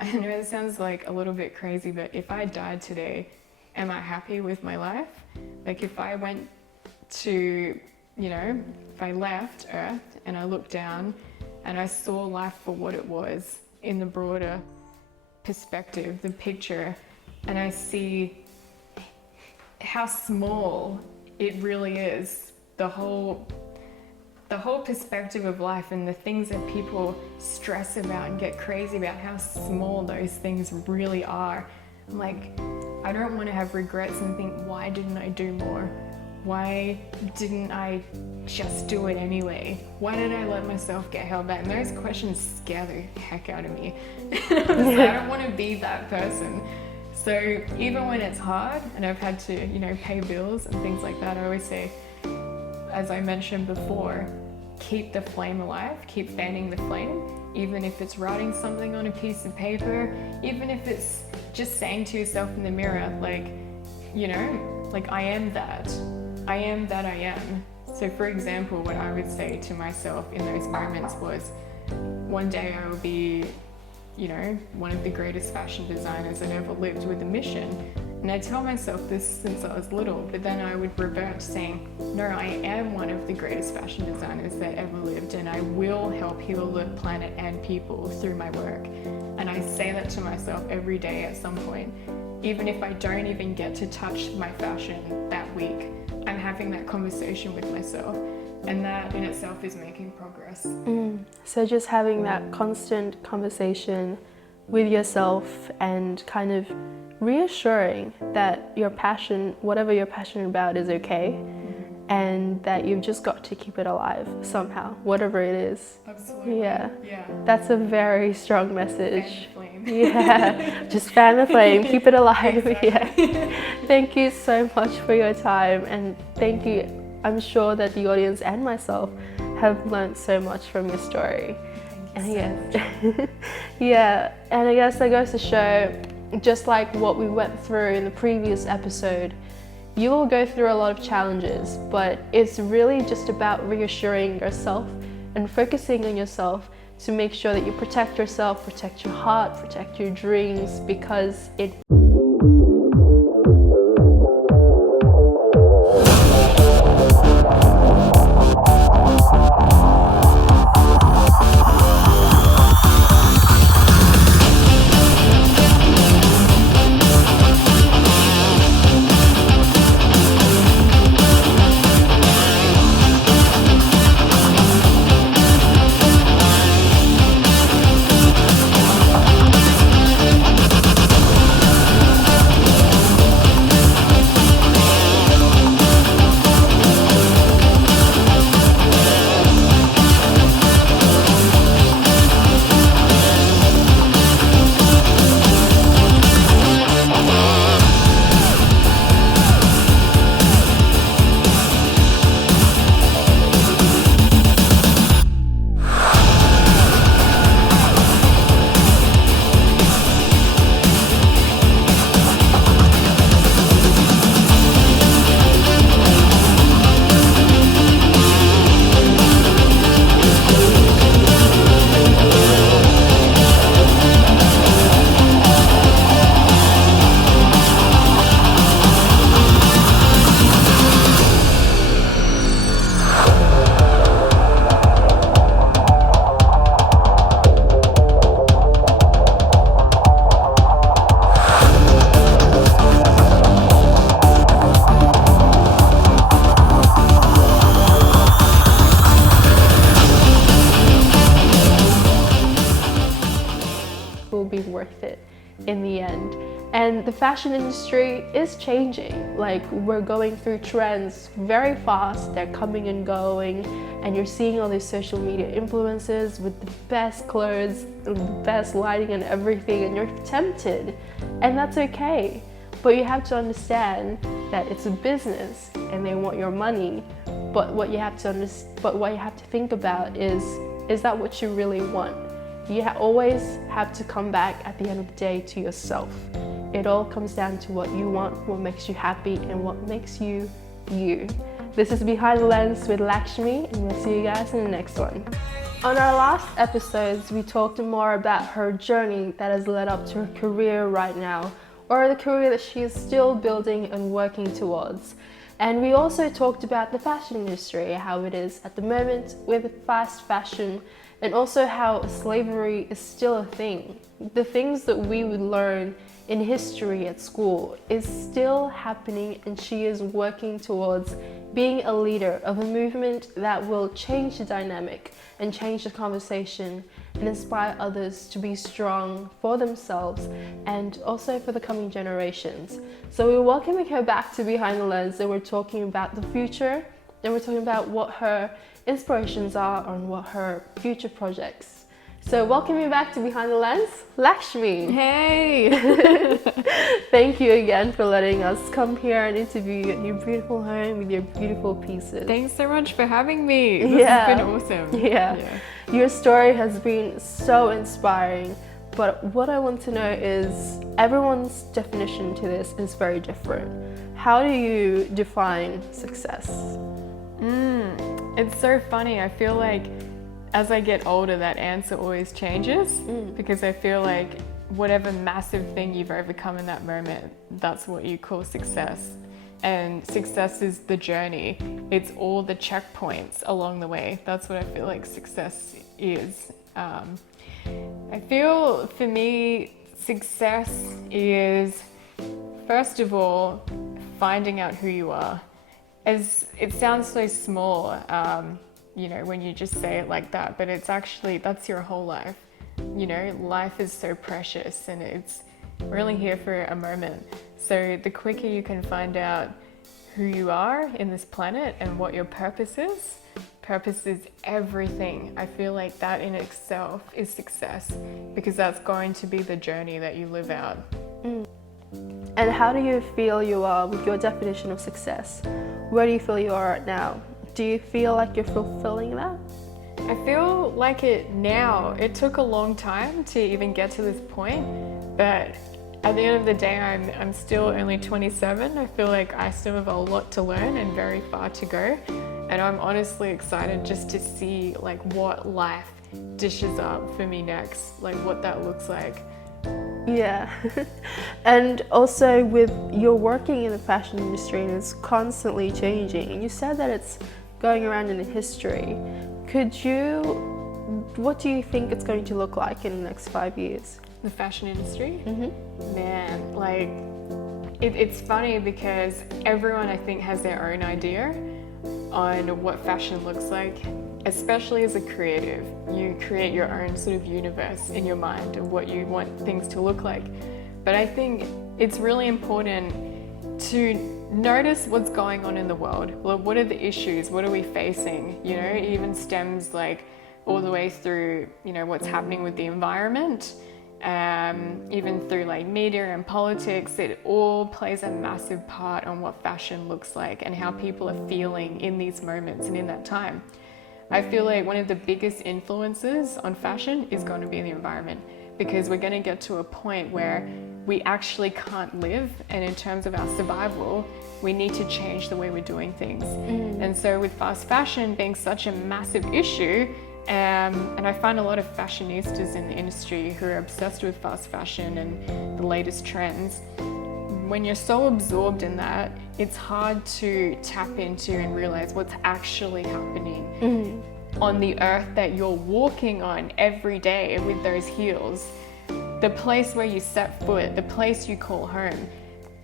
I know it sounds a little bit crazy, but if I died today, am I happy with my life? If I went to you know, if I left Earth and I looked down and I saw life for what it was in the broader perspective, the picture, and I see how small it really is, the whole perspective of life and the things that people stress about and get crazy about, how small those things really are. I'm like, I don't want to have regrets and think, why didn't I do more? Why didn't I just do it anyway? Why did I let myself get held back? And those questions scare the heck out of me. So I don't want to be that person. So even when it's hard and I've had to, you know, pay bills and things like that, I always say, as I mentioned before, keep the flame alive, keep fanning the flame, even if it's writing something on a piece of paper, even if it's just saying to yourself in the mirror, like, you know, like, I am that I am. So for example, what I would say to myself in those moments was, one day I will be, you know, one of the greatest fashion designers that ever lived, with a mission. And I tell myself this since I was little, but then I would revert to saying, no, I am one of the greatest fashion designers that ever lived, and I will help heal the planet and people through my work. And I say that to myself every day at some point. Even if I don't even get to touch my fashion that week, I'm having that conversation with myself. And that in itself is making progress. So just having that constant conversation with yourself and kind of reassuring that your passion, whatever you're passionate about, is okay, and that you've just got to keep it alive somehow, whatever it is. Absolutely. Yeah. Yeah. That's a very strong message. Fan the flame. Yeah, just fan the flame, keep it alive. Exactly. Yeah. Thank you so much for your time, and thank you. I'm sure that the audience and myself have learned so much from your story. Thank you so much. Yeah, and I guess that goes to show, just like what we went through in the previous episode, you will go through a lot of challenges, but it's really just about reassuring yourself and focusing on yourself to make sure that you protect yourself, protect your heart, protect your dreams, because it will be worth it in the end. And the fashion industry is changing. Like, we're going through trends very fast, they're coming and going, and you're seeing all these social media influencers with the best clothes and the best lighting and everything, and you're tempted, and that's okay. But you have to understand that it's a business and they want your money. But what you have to think about is that what you really want? You always have to come back at the end of the day to yourself. It all comes down to what you want, what makes you happy, and what makes you you. This is Behind the Lens with Lakshmi, and we'll see you guys in the next one. On our last episodes, we talked more about her journey that has led up to her career right now, or the career that she is still building and working towards. And we also talked about the fashion industry, how it is at the moment with fast fashion, and also how slavery is still a thing. The things that we would learn in history at school is still happening, and she is working towards being a leader of a movement that will change the dynamic and change the conversation and inspire others to be strong for themselves and also for the coming generations. So we're welcoming her back to Behind the Lens, and we're talking about the future, and we're talking about what her inspirations are and what her future projects. So welcoming back to Behind the Lens, Lakshmi. Hey! Thank you again for letting us come here and interview you at your beautiful home with your beautiful pieces. Thanks so much for having me. This has been awesome. Yeah. Your story has been so inspiring, but what I want to know is everyone's definition to this is very different. How do you define success? It's so funny. I feel like as I get older, that answer always changes because I feel like whatever massive thing you've overcome in that moment, that's what you call success. And success is the journey. It's all the checkpoints along the way. That's what I feel like success is. I feel for me, success is, first of all, finding out who you are. As it sounds so small, when you just say it like that, but it's actually, that's your whole life. Life is so precious and it's really here for a moment. So the quicker you can find out who you are in this planet and what your purpose is everything. I feel like that in itself is success because that's going to be the journey that you live out. And how do you feel you are with your definition of success? Where do you feel you are right now? Do you feel like you're fulfilling that? I feel like it now. It took a long time to even get to this point, but at the end of the day, I'm still only 27. I feel like I still have a lot to learn and very far to go. And I'm honestly excited just to see like what life dishes up for me next, like what that looks like. Yeah. And also with you're working in the fashion industry and it's constantly changing. And you said that it's going around in the history. What do you think it's going to look like in the next 5 years? The fashion industry? Man, like it's funny because everyone I think has their own idea on what fashion looks like, especially as a creative. You create your own sort of universe in your mind of what you want things to look like. But I think it's really important to notice what's going on in the world. Well, what are the issues? What are we facing? It even stems like all the way through, what's happening with the environment, even through like media and politics. It all plays a massive part on what fashion looks like and how people are feeling in these moments and in that time. I feel like one of the biggest influences on fashion is going to be the environment, because we're going to get to a point where we actually can't live, and in terms of our survival, we need to change the way we're doing things. And so with fast fashion being such a massive issue, and I find a lot of fashionistas in the industry who are obsessed with fast fashion and the latest trends. When you're so absorbed in that, it's hard to tap into and realize what's actually happening on the earth that you're walking on every day with those heels. The place where you set foot, the place you call home.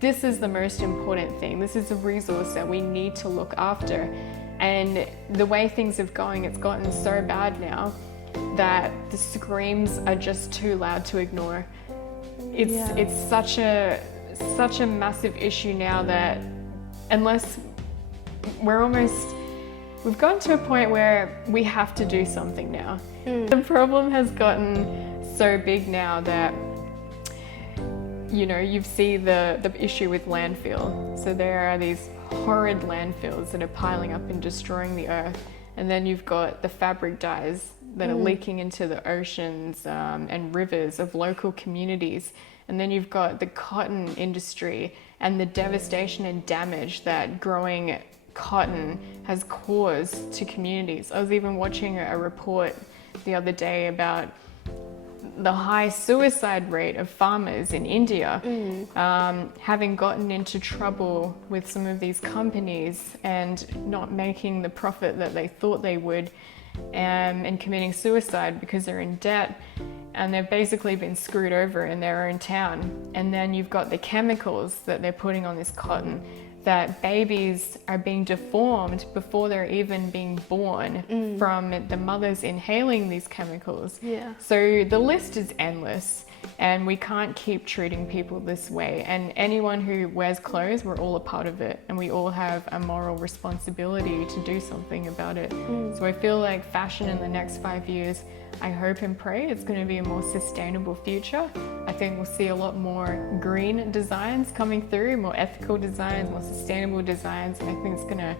This is the most important thing. This is a resource that we need to look after. And the way things are going, it's gotten so bad now that the screams are just too loud to ignore. It's such a massive issue now that unless we've gotten to a point where we have to do something now. The problem has gotten so big now that you see the issue with landfill. So there are these horrid landfills that are piling up and destroying the earth, and then you've got the fabric dyes that are leaking into the oceans and rivers of local communities, and then you've got the cotton industry and the devastation and damage that growing cotton has caused to communities. I was even watching a report the other day about the high suicide rate of farmers in India, having gotten into trouble with some of these companies and not making the profit that they thought they would, and committing suicide because they're in debt and they've basically been screwed over in their own town. And then you've got the chemicals that they're putting on this cotton, that babies are being deformed before they're even being born from the mothers inhaling these chemicals. Yeah. So the list is endless, and we can't keep treating people this way. And anyone who wears clothes, we're all a part of it, and we all have a moral responsibility to do something about it. So I feel like fashion in the next 5 years, I hope and pray it's going to be a more sustainable future. I think we'll see a lot more green designs coming through, more ethical designs, more sustainable designs, and I think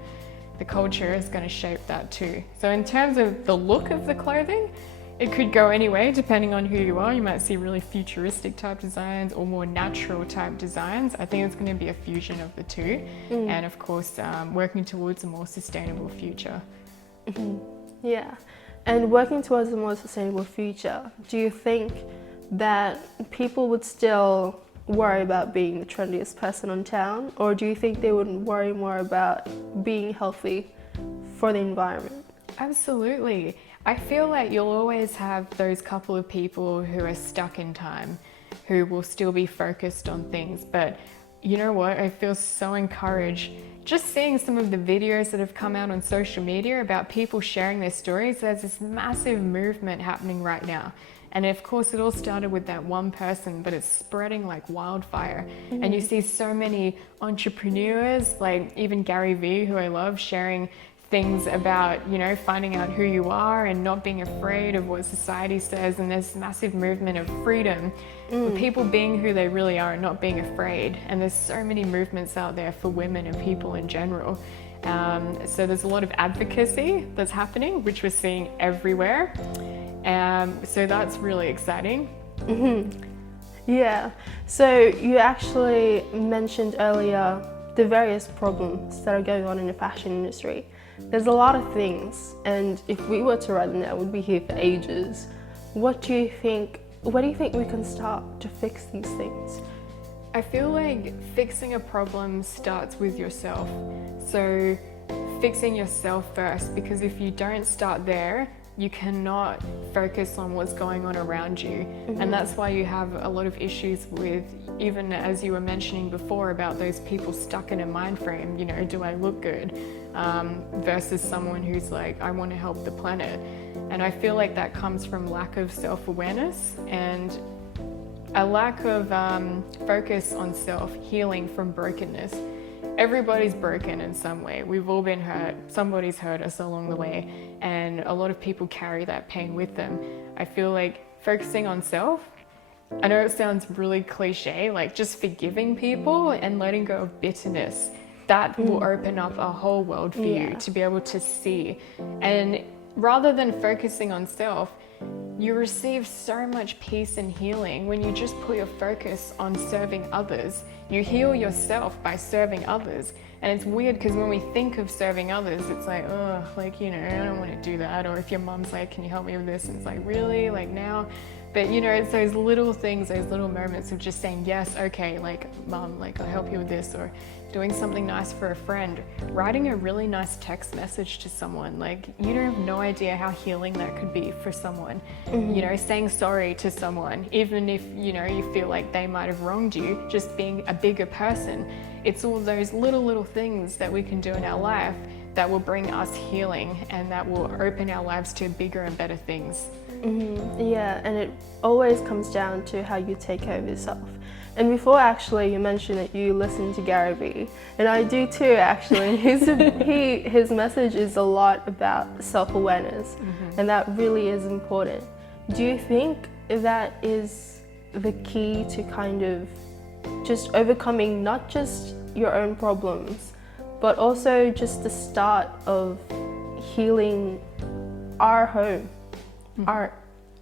the culture is going to shape that too. So in terms of the look of the clothing, it could go any way depending on who you are. You might see really futuristic type designs or more natural type designs. I think it's going to be a fusion of the two, and of course working towards a more sustainable future. Yeah. And working towards a more sustainable future, do you think that people would still worry about being the trendiest person in town, or do you think they would worry more about being healthy for the environment? Absolutely. I feel like you'll always have those couple of people who are stuck in time, who will still be focused on things. But you know what? I feel so encouraged just seeing some of the videos that have come out on social media about people sharing their stories. There's this massive movement happening right now. And of course, it all started with that one person, but it's spreading like wildfire. And you see so many entrepreneurs, like even Gary Vee, who I love, sharing things about, you know, finding out who you are and not being afraid of what society says. And there's massive movement of freedom, for people being who they really are and not being afraid. And there's so many movements out there for women and people in general. So there's a lot of advocacy that's happening, which we're seeing everywhere. So that's really exciting. Yeah. So you actually mentioned earlier the various problems that are going on in the fashion industry. There's a lot of things, and if we were to write them down, we'd be here for ages. Where do you think we can start to fix these things? I feel like fixing a problem starts with yourself. So fixing yourself first, because if you don't start there, you cannot focus on what's going on around you. And that's why you have a lot of issues with, even as you were mentioning before, about those people stuck in a mind frame, you know, do I look good? Versus someone who's like, I want to help the planet. And I feel like that comes from lack of self-awareness and a lack of focus on self-healing from brokenness. Everybody's broken in some way. We've all been hurt. Somebody's hurt us along the way, and a lot of people carry that pain with them. I feel like focusing on self, I know it sounds really cliche, like just forgiving people and letting go of bitterness, that will open up a whole world for you to be able to see. And rather than focusing on self, you receive so much peace and healing when you just put your focus on serving others. You heal yourself by serving others. And it's weird because when we think of serving others, it's like, oh, like, you know, I don't want to do that. Or if your mom's like, can you help me with this? And it's like, really? Like now? But you know, it's those little things, those little moments of just saying, yes, okay, like, mom, like, I'll help you with this. Or doing something nice for a friend, writing a really nice text message to someone. Like, you don't have no idea how healing that could be for someone. You know, saying sorry to someone, even if, you know, you feel like they might have wronged you, just being a bigger person. It's all those little things that we can do in our life that will bring us healing and that will open our lives to bigger and better things. Yeah, and it always comes down to how you take care of yourself. And before, actually, you mentioned that you listen to Gary Vee, and I do too, actually. His message is a lot about self-awareness, and that really is important. Do you think that is the key to kind of just overcoming not just your own problems, but also just the start of healing our home,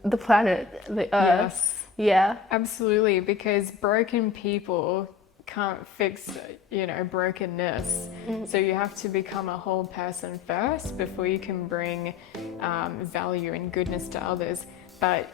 the planet, the earth? Yes. Yeah. Absolutely, because broken people can't fix, you know, brokenness. So you have to become a whole person first before you can bring value and goodness to others. But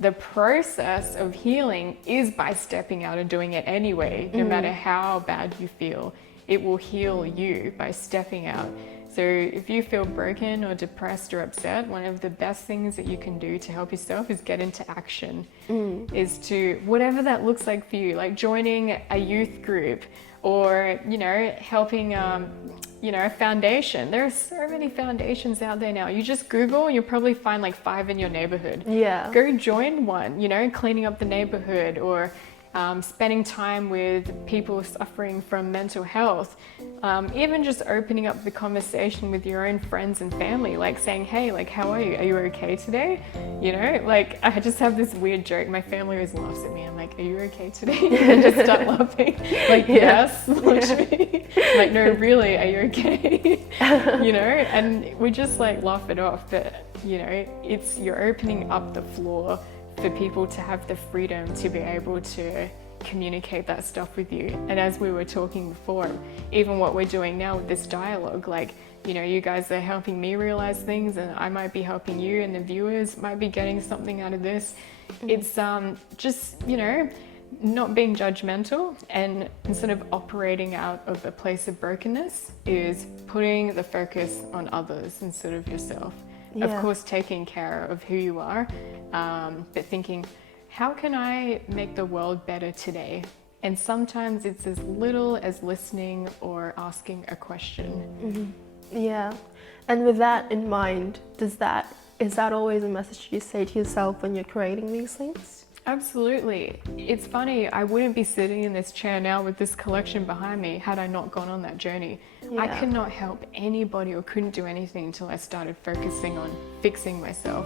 the process of healing is by stepping out and doing it anyway. No matter how bad you feel, it will heal you by stepping out. So if you feel broken or depressed or upset, one of the best things that you can do to help yourself is get into action. Is to, whatever that looks like for you, like joining a youth group, or, you know, helping, you know, a foundation. There are so many foundations out there now. You just Google and you'll probably find like 5 in your neighborhood. Yeah. Go join one, you know, cleaning up the neighborhood, or spending time with people suffering from mental health. Even just opening up the conversation with your own friends and family, like saying, hey, like, how are you? Are you okay today? You know, like, I just have this weird joke. My family always laughs at me. I'm like, are you okay today? And just start laughing. Like, yes, Lakshmi. Like, no, really, are you okay? You know, and we just like laugh it off. But, you know, it's, you're opening up the floor for people to have the freedom to be able to communicate that stuff with you. And as we were talking before, even what we're doing now with this dialogue, like, you know, you guys are helping me realize things, and I might be helping you, and the viewers might be getting something out of this. It's just, you know, not being judgmental, and instead of operating out of a place of brokenness, is putting the focus on others instead of yourself. Yeah. Of course, taking care of who you are, but thinking, how can I make the world better today? And sometimes it's as little as listening or asking a question. Yeah. And with that in mind, is that always a message you say to yourself when you're creating these things? Absolutely. It's funny, I wouldn't be sitting in this chair now with this collection behind me had I not gone on that journey. Yeah. I could not help anybody or couldn't do anything until I started focusing on fixing myself.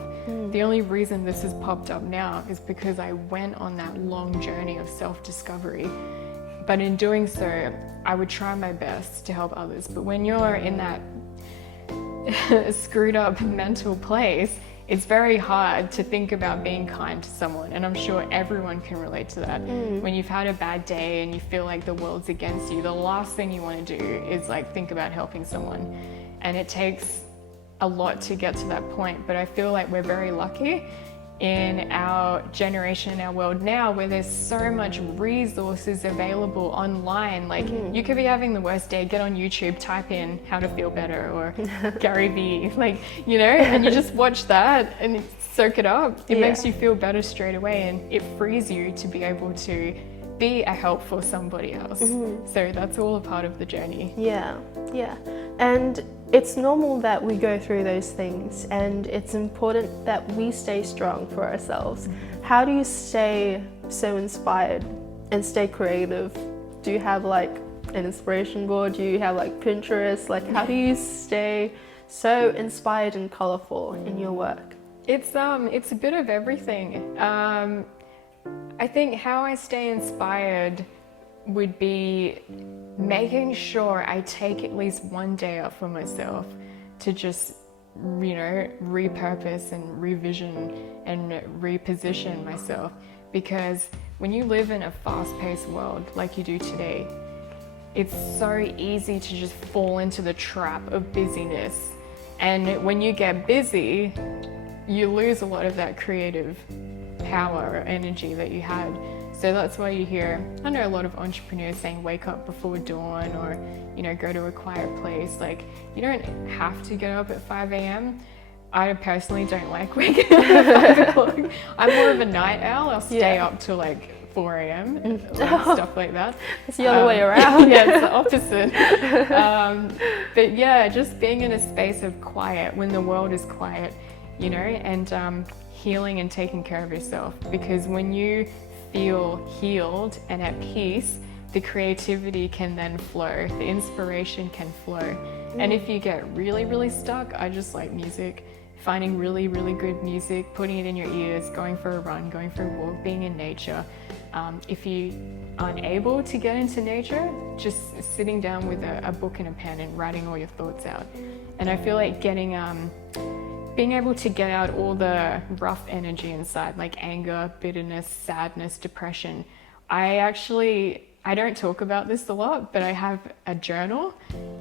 The only reason this has popped up now is because I went on that long journey of self-discovery. But in doing so, I would try my best to help others. But when you're in that screwed up mental place, it's very hard to think about being kind to someone, and I'm sure everyone can relate to that. When you've had a bad day and you feel like the world's against you, the last thing you want to do is like think about helping someone. And it takes a lot to get to that point, but I feel like we're very lucky in our generation, in our world now, where there's so much resources available online. Like you could be having the worst day, get on YouTube, type in how to feel better, or Gary Vee, like, you know, and you just watch that and soak it up. It makes you feel better straight away, and it frees you to be able to be a help for somebody else. So that's all a part of the journey. Yeah. And it's normal that we go through those things, and it's important that we stay strong for ourselves. How do you stay so inspired and stay creative? Do you have like an inspiration board? Do you have like Pinterest? Like, how do you stay so inspired and colorful in your work? It's a bit of everything. I think how I stay inspired would be making sure I take at least one day out for myself to just, you know, repurpose and revision and reposition myself. Because when you live in a fast-paced world like you do today, it's so easy to just fall into the trap of busyness. And when you get busy, you lose a lot of that creative power or energy that you had. So that's why you hear, I know a lot of entrepreneurs saying wake up before dawn, or, you know, go to a quiet place. Like, you don't have to get up at 5 a.m. I personally don't like waking up at 5 o'clock. I'm more of a night owl. I'll stay up till like 4 a.m. and stuff like that. It's the other way around. Yeah, it's the opposite. But yeah, just being in a space of quiet when the world is quiet, you know, and healing and taking care of yourself. Because when you feel healed and at peace, the creativity can then flow, the inspiration can flow. And if you get really, really stuck, I just like music, finding really, really good music, putting it in your ears, going for a run, going for a walk, being in nature. If you aren't able to get into nature, just sitting down with a book and a pen and writing all your thoughts out. And I feel like being able to get out all the rough energy inside, like anger, bitterness, sadness, depression. I don't talk about this a lot, but I have a journal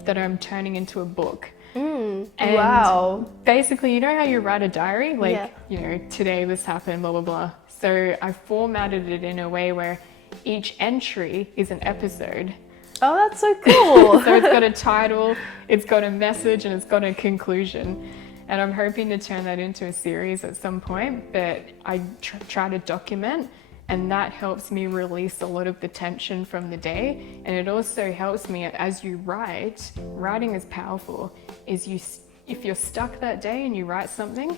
that I'm turning into a book. And wow. basically, you know how you write a diary? Like, you know, today this happened, blah, blah, blah. So I formatted it in a way where each entry is an episode. Oh, that's so cool. So it's got a title, it's got a message, and it's got a conclusion. And I'm hoping to turn that into a series at some point, but I try to document, and that helps me release a lot of the tension from the day. And it also helps me as you write. Writing is powerful. If you're stuck that day and you write something,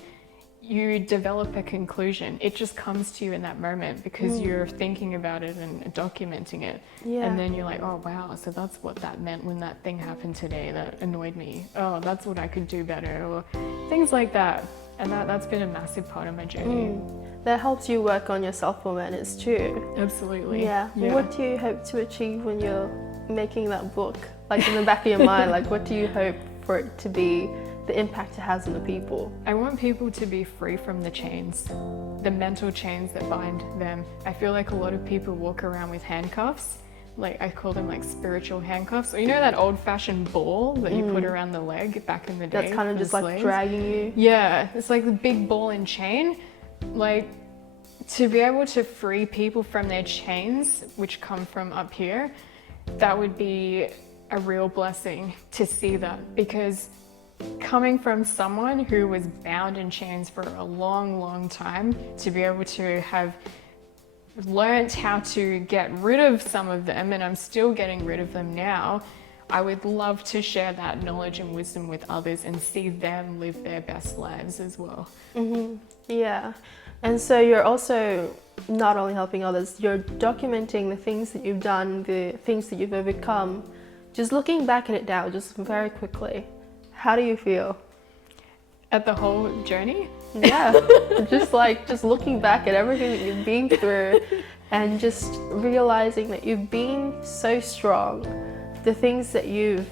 you develop a conclusion. It just comes to you in that moment because you're thinking about it and documenting it. Yeah. And then you're like, oh wow, so that's what that meant when that thing happened today that annoyed me. Oh, that's what I could do better, or things like that. And that's been a massive part of my journey. That helps you work on your self-awareness too. Absolutely. Yeah. What do you hope to achieve when you're making that book? Like in the back of your mind, like what do you hope for it to be, the impact it has on the people? I want people to be free from the chains, the mental chains that bind them. I feel like a lot of people walk around with handcuffs. Like I call them like spiritual handcuffs. Or you know that old-fashioned ball that you put around the leg back in the day? That's kind of just like slaves? dragging you. Yeah, it's like the big ball and chain. Like to be able to free people from their chains, which come from up here, that would be a real blessing to see that, because coming from someone who was bound in chains for a long, long time, to be able to have learned how to get rid of some of them, and I'm still getting rid of them now, I would love to share that knowledge and wisdom with others and see them live their best lives as well. Yeah. And so you're also not only helping others, you're documenting the things that you've done, the things that you've overcome. Just looking back at it now, just very quickly, how do you feel? At the whole journey? Yeah, just looking back at everything that you've been through and just realizing that you've been so strong, the things that you've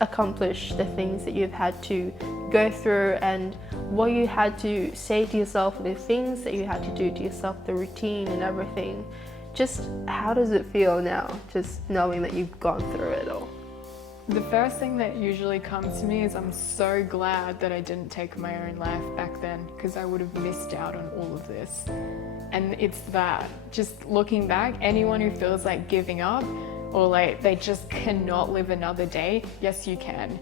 accomplished, the things that you've had to go through, and what you had to say to yourself, the things that you had to do to yourself, the routine and everything. Just how does it feel now, just knowing that you've gone through it all? The first thing that usually comes to me is I'm so glad that I didn't take my own life back then, because I would have missed out on all of this. And it's that, just looking back, anyone who feels like giving up or like they just cannot live another day, yes you can.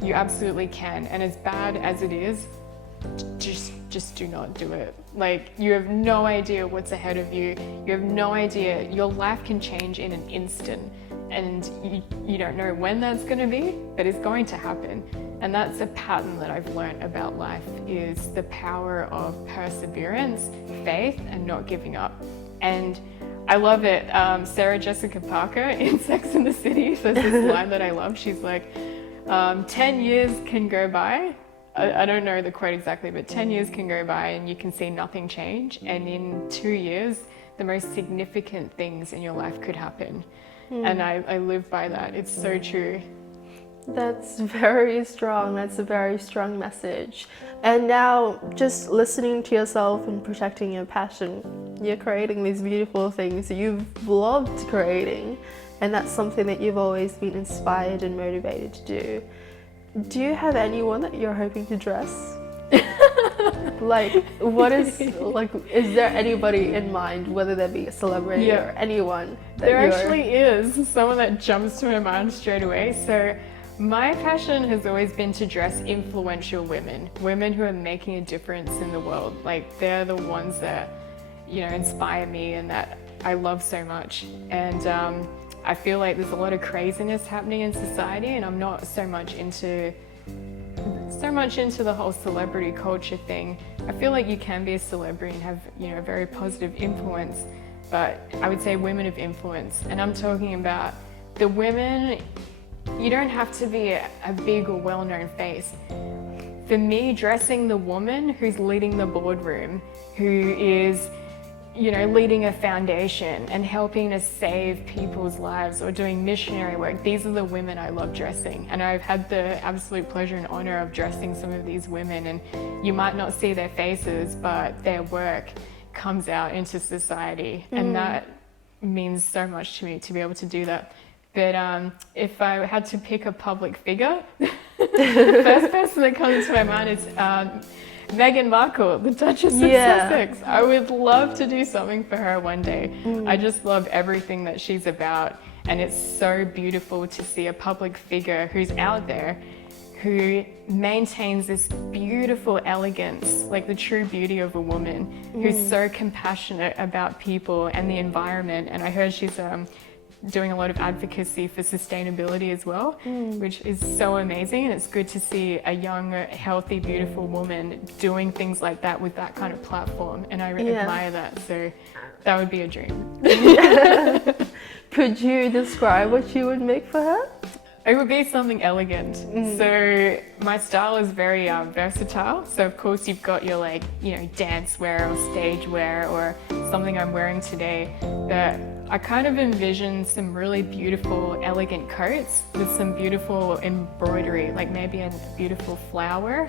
You absolutely can. And as bad as it is, just do not do it. Like, you have no idea what's ahead of you. You have no idea. Your life can change in an instant, and you don't know when that's going to be, but it's going to happen. And that's a pattern that I've learned about life, is the power of perseverance, faith, and not giving up. And I love it. Sarah Jessica Parker in Sex and the City says this line that I love. She's like, 10 years can go by. I don't know the quote exactly, but 10 years can go by and you can see nothing change. And in 2 years, the most significant things in your life could happen. And I live by that. It's so true. That's very strong. That's a very strong message. And now, just listening to yourself and protecting your passion, you're creating these beautiful things that you've loved creating. And that's something that you've always been inspired and motivated to do. Do you have anyone that you're hoping to dress? Like, is there anybody in mind, whether that be a celebrity or anyone? There actually is someone that jumps to my mind straight away. So my passion has always been to dress influential women who are making a difference in the world. Like, they're the ones that, inspire me and that I love so much. And I feel like there's a lot of craziness happening in society, and I'm not so much into the whole celebrity culture thing. I feel like you can be a celebrity and have, a very positive influence, but I would say women of influence. And I'm talking about the women. You don't have to be a big or well-known face. For me, dressing the woman who's leading the boardroom, who is leading a foundation and helping to save people's lives or doing missionary work. These are the women I love dressing. And I've had the absolute pleasure and honor of dressing some of these women. And you might not see their faces, but their work comes out into society. And that means so much to me to be able to do that. But if I had to pick a public figure, the first person that comes to my mind is Meghan Markle, the Duchess of Sussex. I would love to do something for her one day. I just love everything that she's about, and it's so beautiful to see a public figure who's out there who maintains this beautiful elegance, like the true beauty of a woman, who's so compassionate about people and the environment. And I heard she's doing a lot of advocacy for sustainability as well, which is so amazing. And it's good to see a young, healthy, beautiful woman doing things like that with that kind of platform. And I admire that. So that would be a dream. Could you describe what you would make for her? It would be something elegant. So my style is very versatile. So of course you've got your dance wear or stage wear or something I'm wearing today. But I kind of envision some really beautiful, elegant coats with some beautiful embroidery, like maybe a beautiful flower,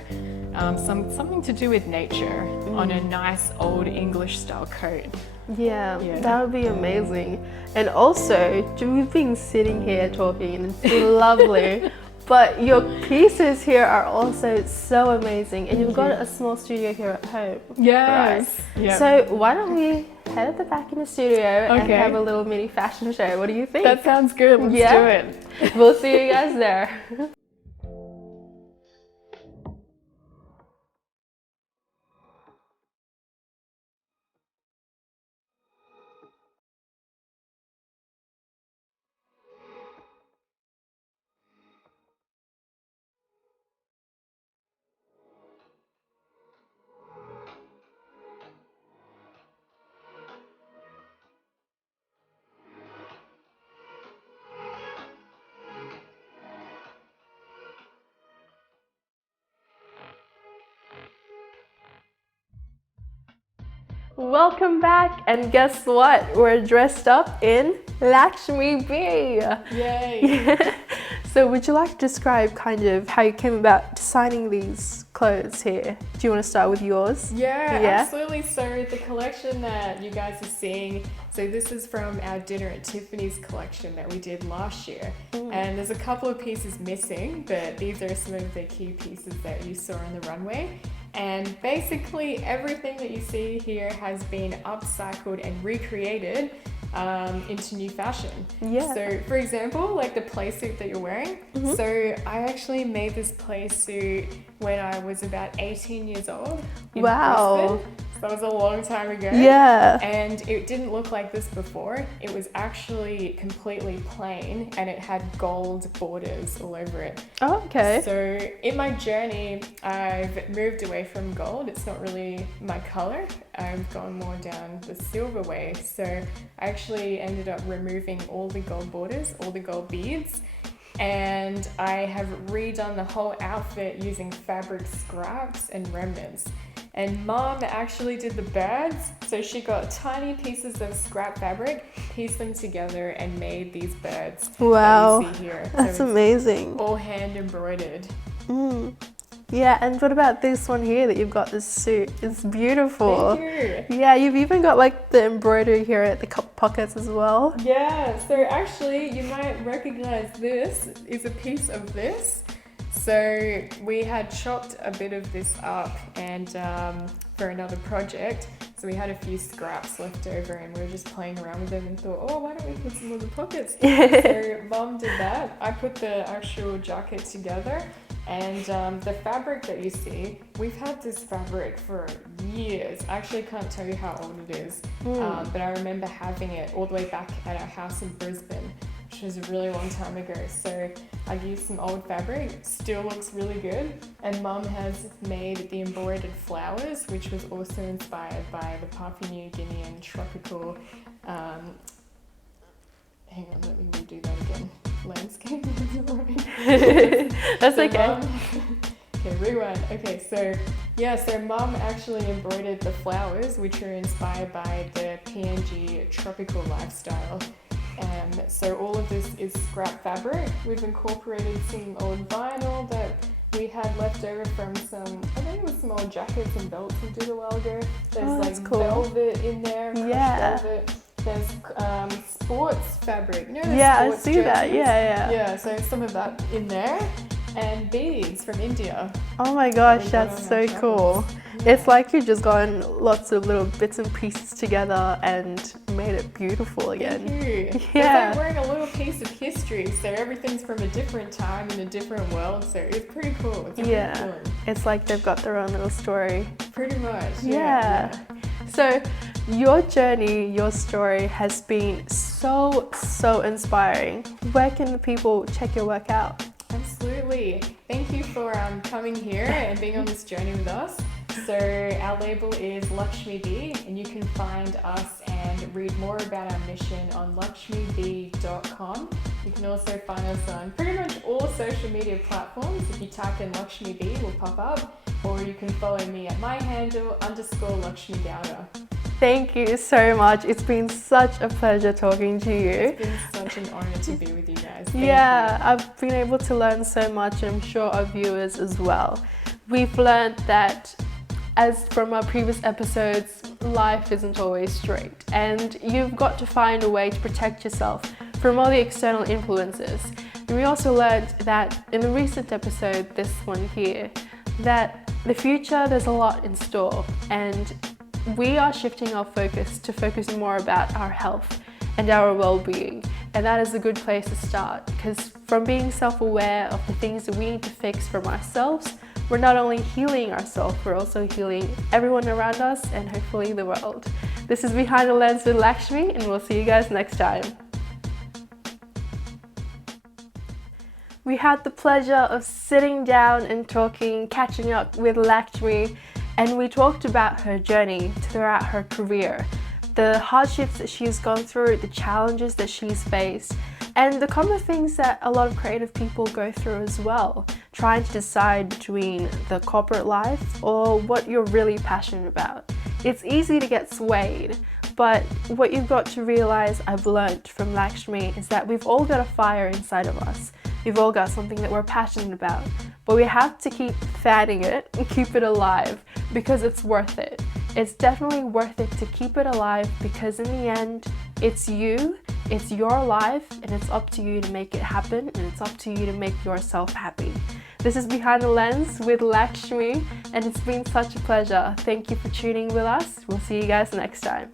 something to do with nature on a nice old English style coat. Yeah, that would be amazing. And also, we've been sitting here talking and it's been lovely, but your pieces here are also so amazing, and you've got a small studio here at home. Yes. Right? Yep. So why don't we head at the back in the studio and have a little mini fashion show? What do you think? That sounds good. Let's do it. We'll see you guys there. Welcome back, and guess what? We're dressed up in Lakhsmi Bee. Yay! So would you like to describe kind of how you came about designing these clothes here? Do you want to start with yours? Yeah, absolutely. So the collection that you guys are seeing, so this is from our Dinner at Tiffany's collection that we did last year. And there's a couple of pieces missing, but these are some of the key pieces that you saw on the runway. And basically everything that you see here has been upcycled and recreated into new fashion. So for example, like the play suit that you're wearing. So I actually made this play suit when I was about 18 years old in Brisbane. So that was a long time ago. And it didn't look like this before. It was actually completely plain and it had gold borders all over it. So in my journey, I've moved away from gold. It's not really my color. I've gone more down the silver way. So I actually ended up removing all the gold borders, all the gold beads, and I have redone the whole outfit using fabric scraps and remnants. And Mom actually did the birds, so she got tiny pieces of scrap fabric, pieced them together and made these birds that you see here. That's amazing. All hand embroidered. Yeah, and what about this one here that you've got this suit? It's beautiful. Thank you. Yeah, you've even got like the embroidery here at the pockets as well. Yeah, so actually you might recognize this is a piece of this. So we had chopped a bit of this up and for another project. So we had a few scraps left over and we were just playing around with them and thought, oh, why don't we put some of the pockets? So Mom did that. I put the actual jacket together. And the fabric that you see, we've had this fabric for years. I actually can't tell you how old it is, but I remember having it all the way back at our house in Brisbane, which was a really long time ago. So I've used some old fabric, it still looks really good. And Mum has made the embroidered flowers, which was also inspired by the Papua New Guinean tropical, hang on, let me redo that again. Landscape. That's okay. Okay, rewind. Okay, so Mum actually embroidered the flowers, which are inspired by the PNG tropical lifestyle. So all of this is scrap fabric. We've incorporated some old vinyl that we had left over from some, I think it was some old jackets and belts we did a while ago. There's velvet in there, crushed velvet. There's sports fabric. You know, I see jerseys? that. Yeah. Yeah, so some of that in there. and beads from India. Oh my gosh, we got that's on so our cool. travels. It's like you've just gotten lots of little bits and pieces together and made it beautiful again. Thank you. Yeah. It's like wearing a little piece of history, so everything's from a different time in a different world, so it's pretty cool. It's a Yeah, cool feeling. it's like they've got their own little story. Pretty much. Yeah. So your journey, your story has been so inspiring. Where can the people check your work out? Absolutely. Thank you for coming here and being on this journey with us. So our label is Lakhsmi Bee, and you can find us and read more about our mission on lakhsmibee.com. You can also find us on pretty much all social media platforms. If you type in Lakshmi Bee, it will pop up, or you can follow me at my handle _Lakshmi Gowda. Thank you so much. It's been such a pleasure talking to you. It's been such an honor to be with you guys. Thank Yeah, you. I've been able to learn so much, and I'm sure our viewers as well. We've learned that, as from our previous episodes, life isn't always straight, and you've got to find a way to protect yourself from all the external influences. And we also learned that in the recent episode, this one here, that the future, there's a lot in store, and we are shifting our focus to focus more about our health and our well-being. And that is a good place to start, because from being self-aware of the things that we need to fix from ourselves, we're not only healing ourselves, we're also healing everyone around us and hopefully the world. This is Behind the Lens with Lakshmi, and we'll see you guys next time. We had the pleasure of sitting down and talking, catching up with Lakshmi, and we talked about her journey throughout her career, the hardships that she's gone through, the challenges that she's faced, and the common things that a lot of creative people go through as well, trying to decide between the corporate life or what you're really passionate about. It's easy to get swayed, but what you've got to realize, I've learned from Lakshmi, is that we've all got a fire inside of us. We've all got something that we're passionate about, but we have to keep fanning it and keep it alive, because it's worth it. It's definitely worth it to keep it alive, because in the end, it's you, it's your life, and it's up to you to make it happen, and it's up to you to make yourself happy. This is Behind the Lens with Lakshmi, and it's been such a pleasure. Thank you for tuning with us. We'll see you guys next time.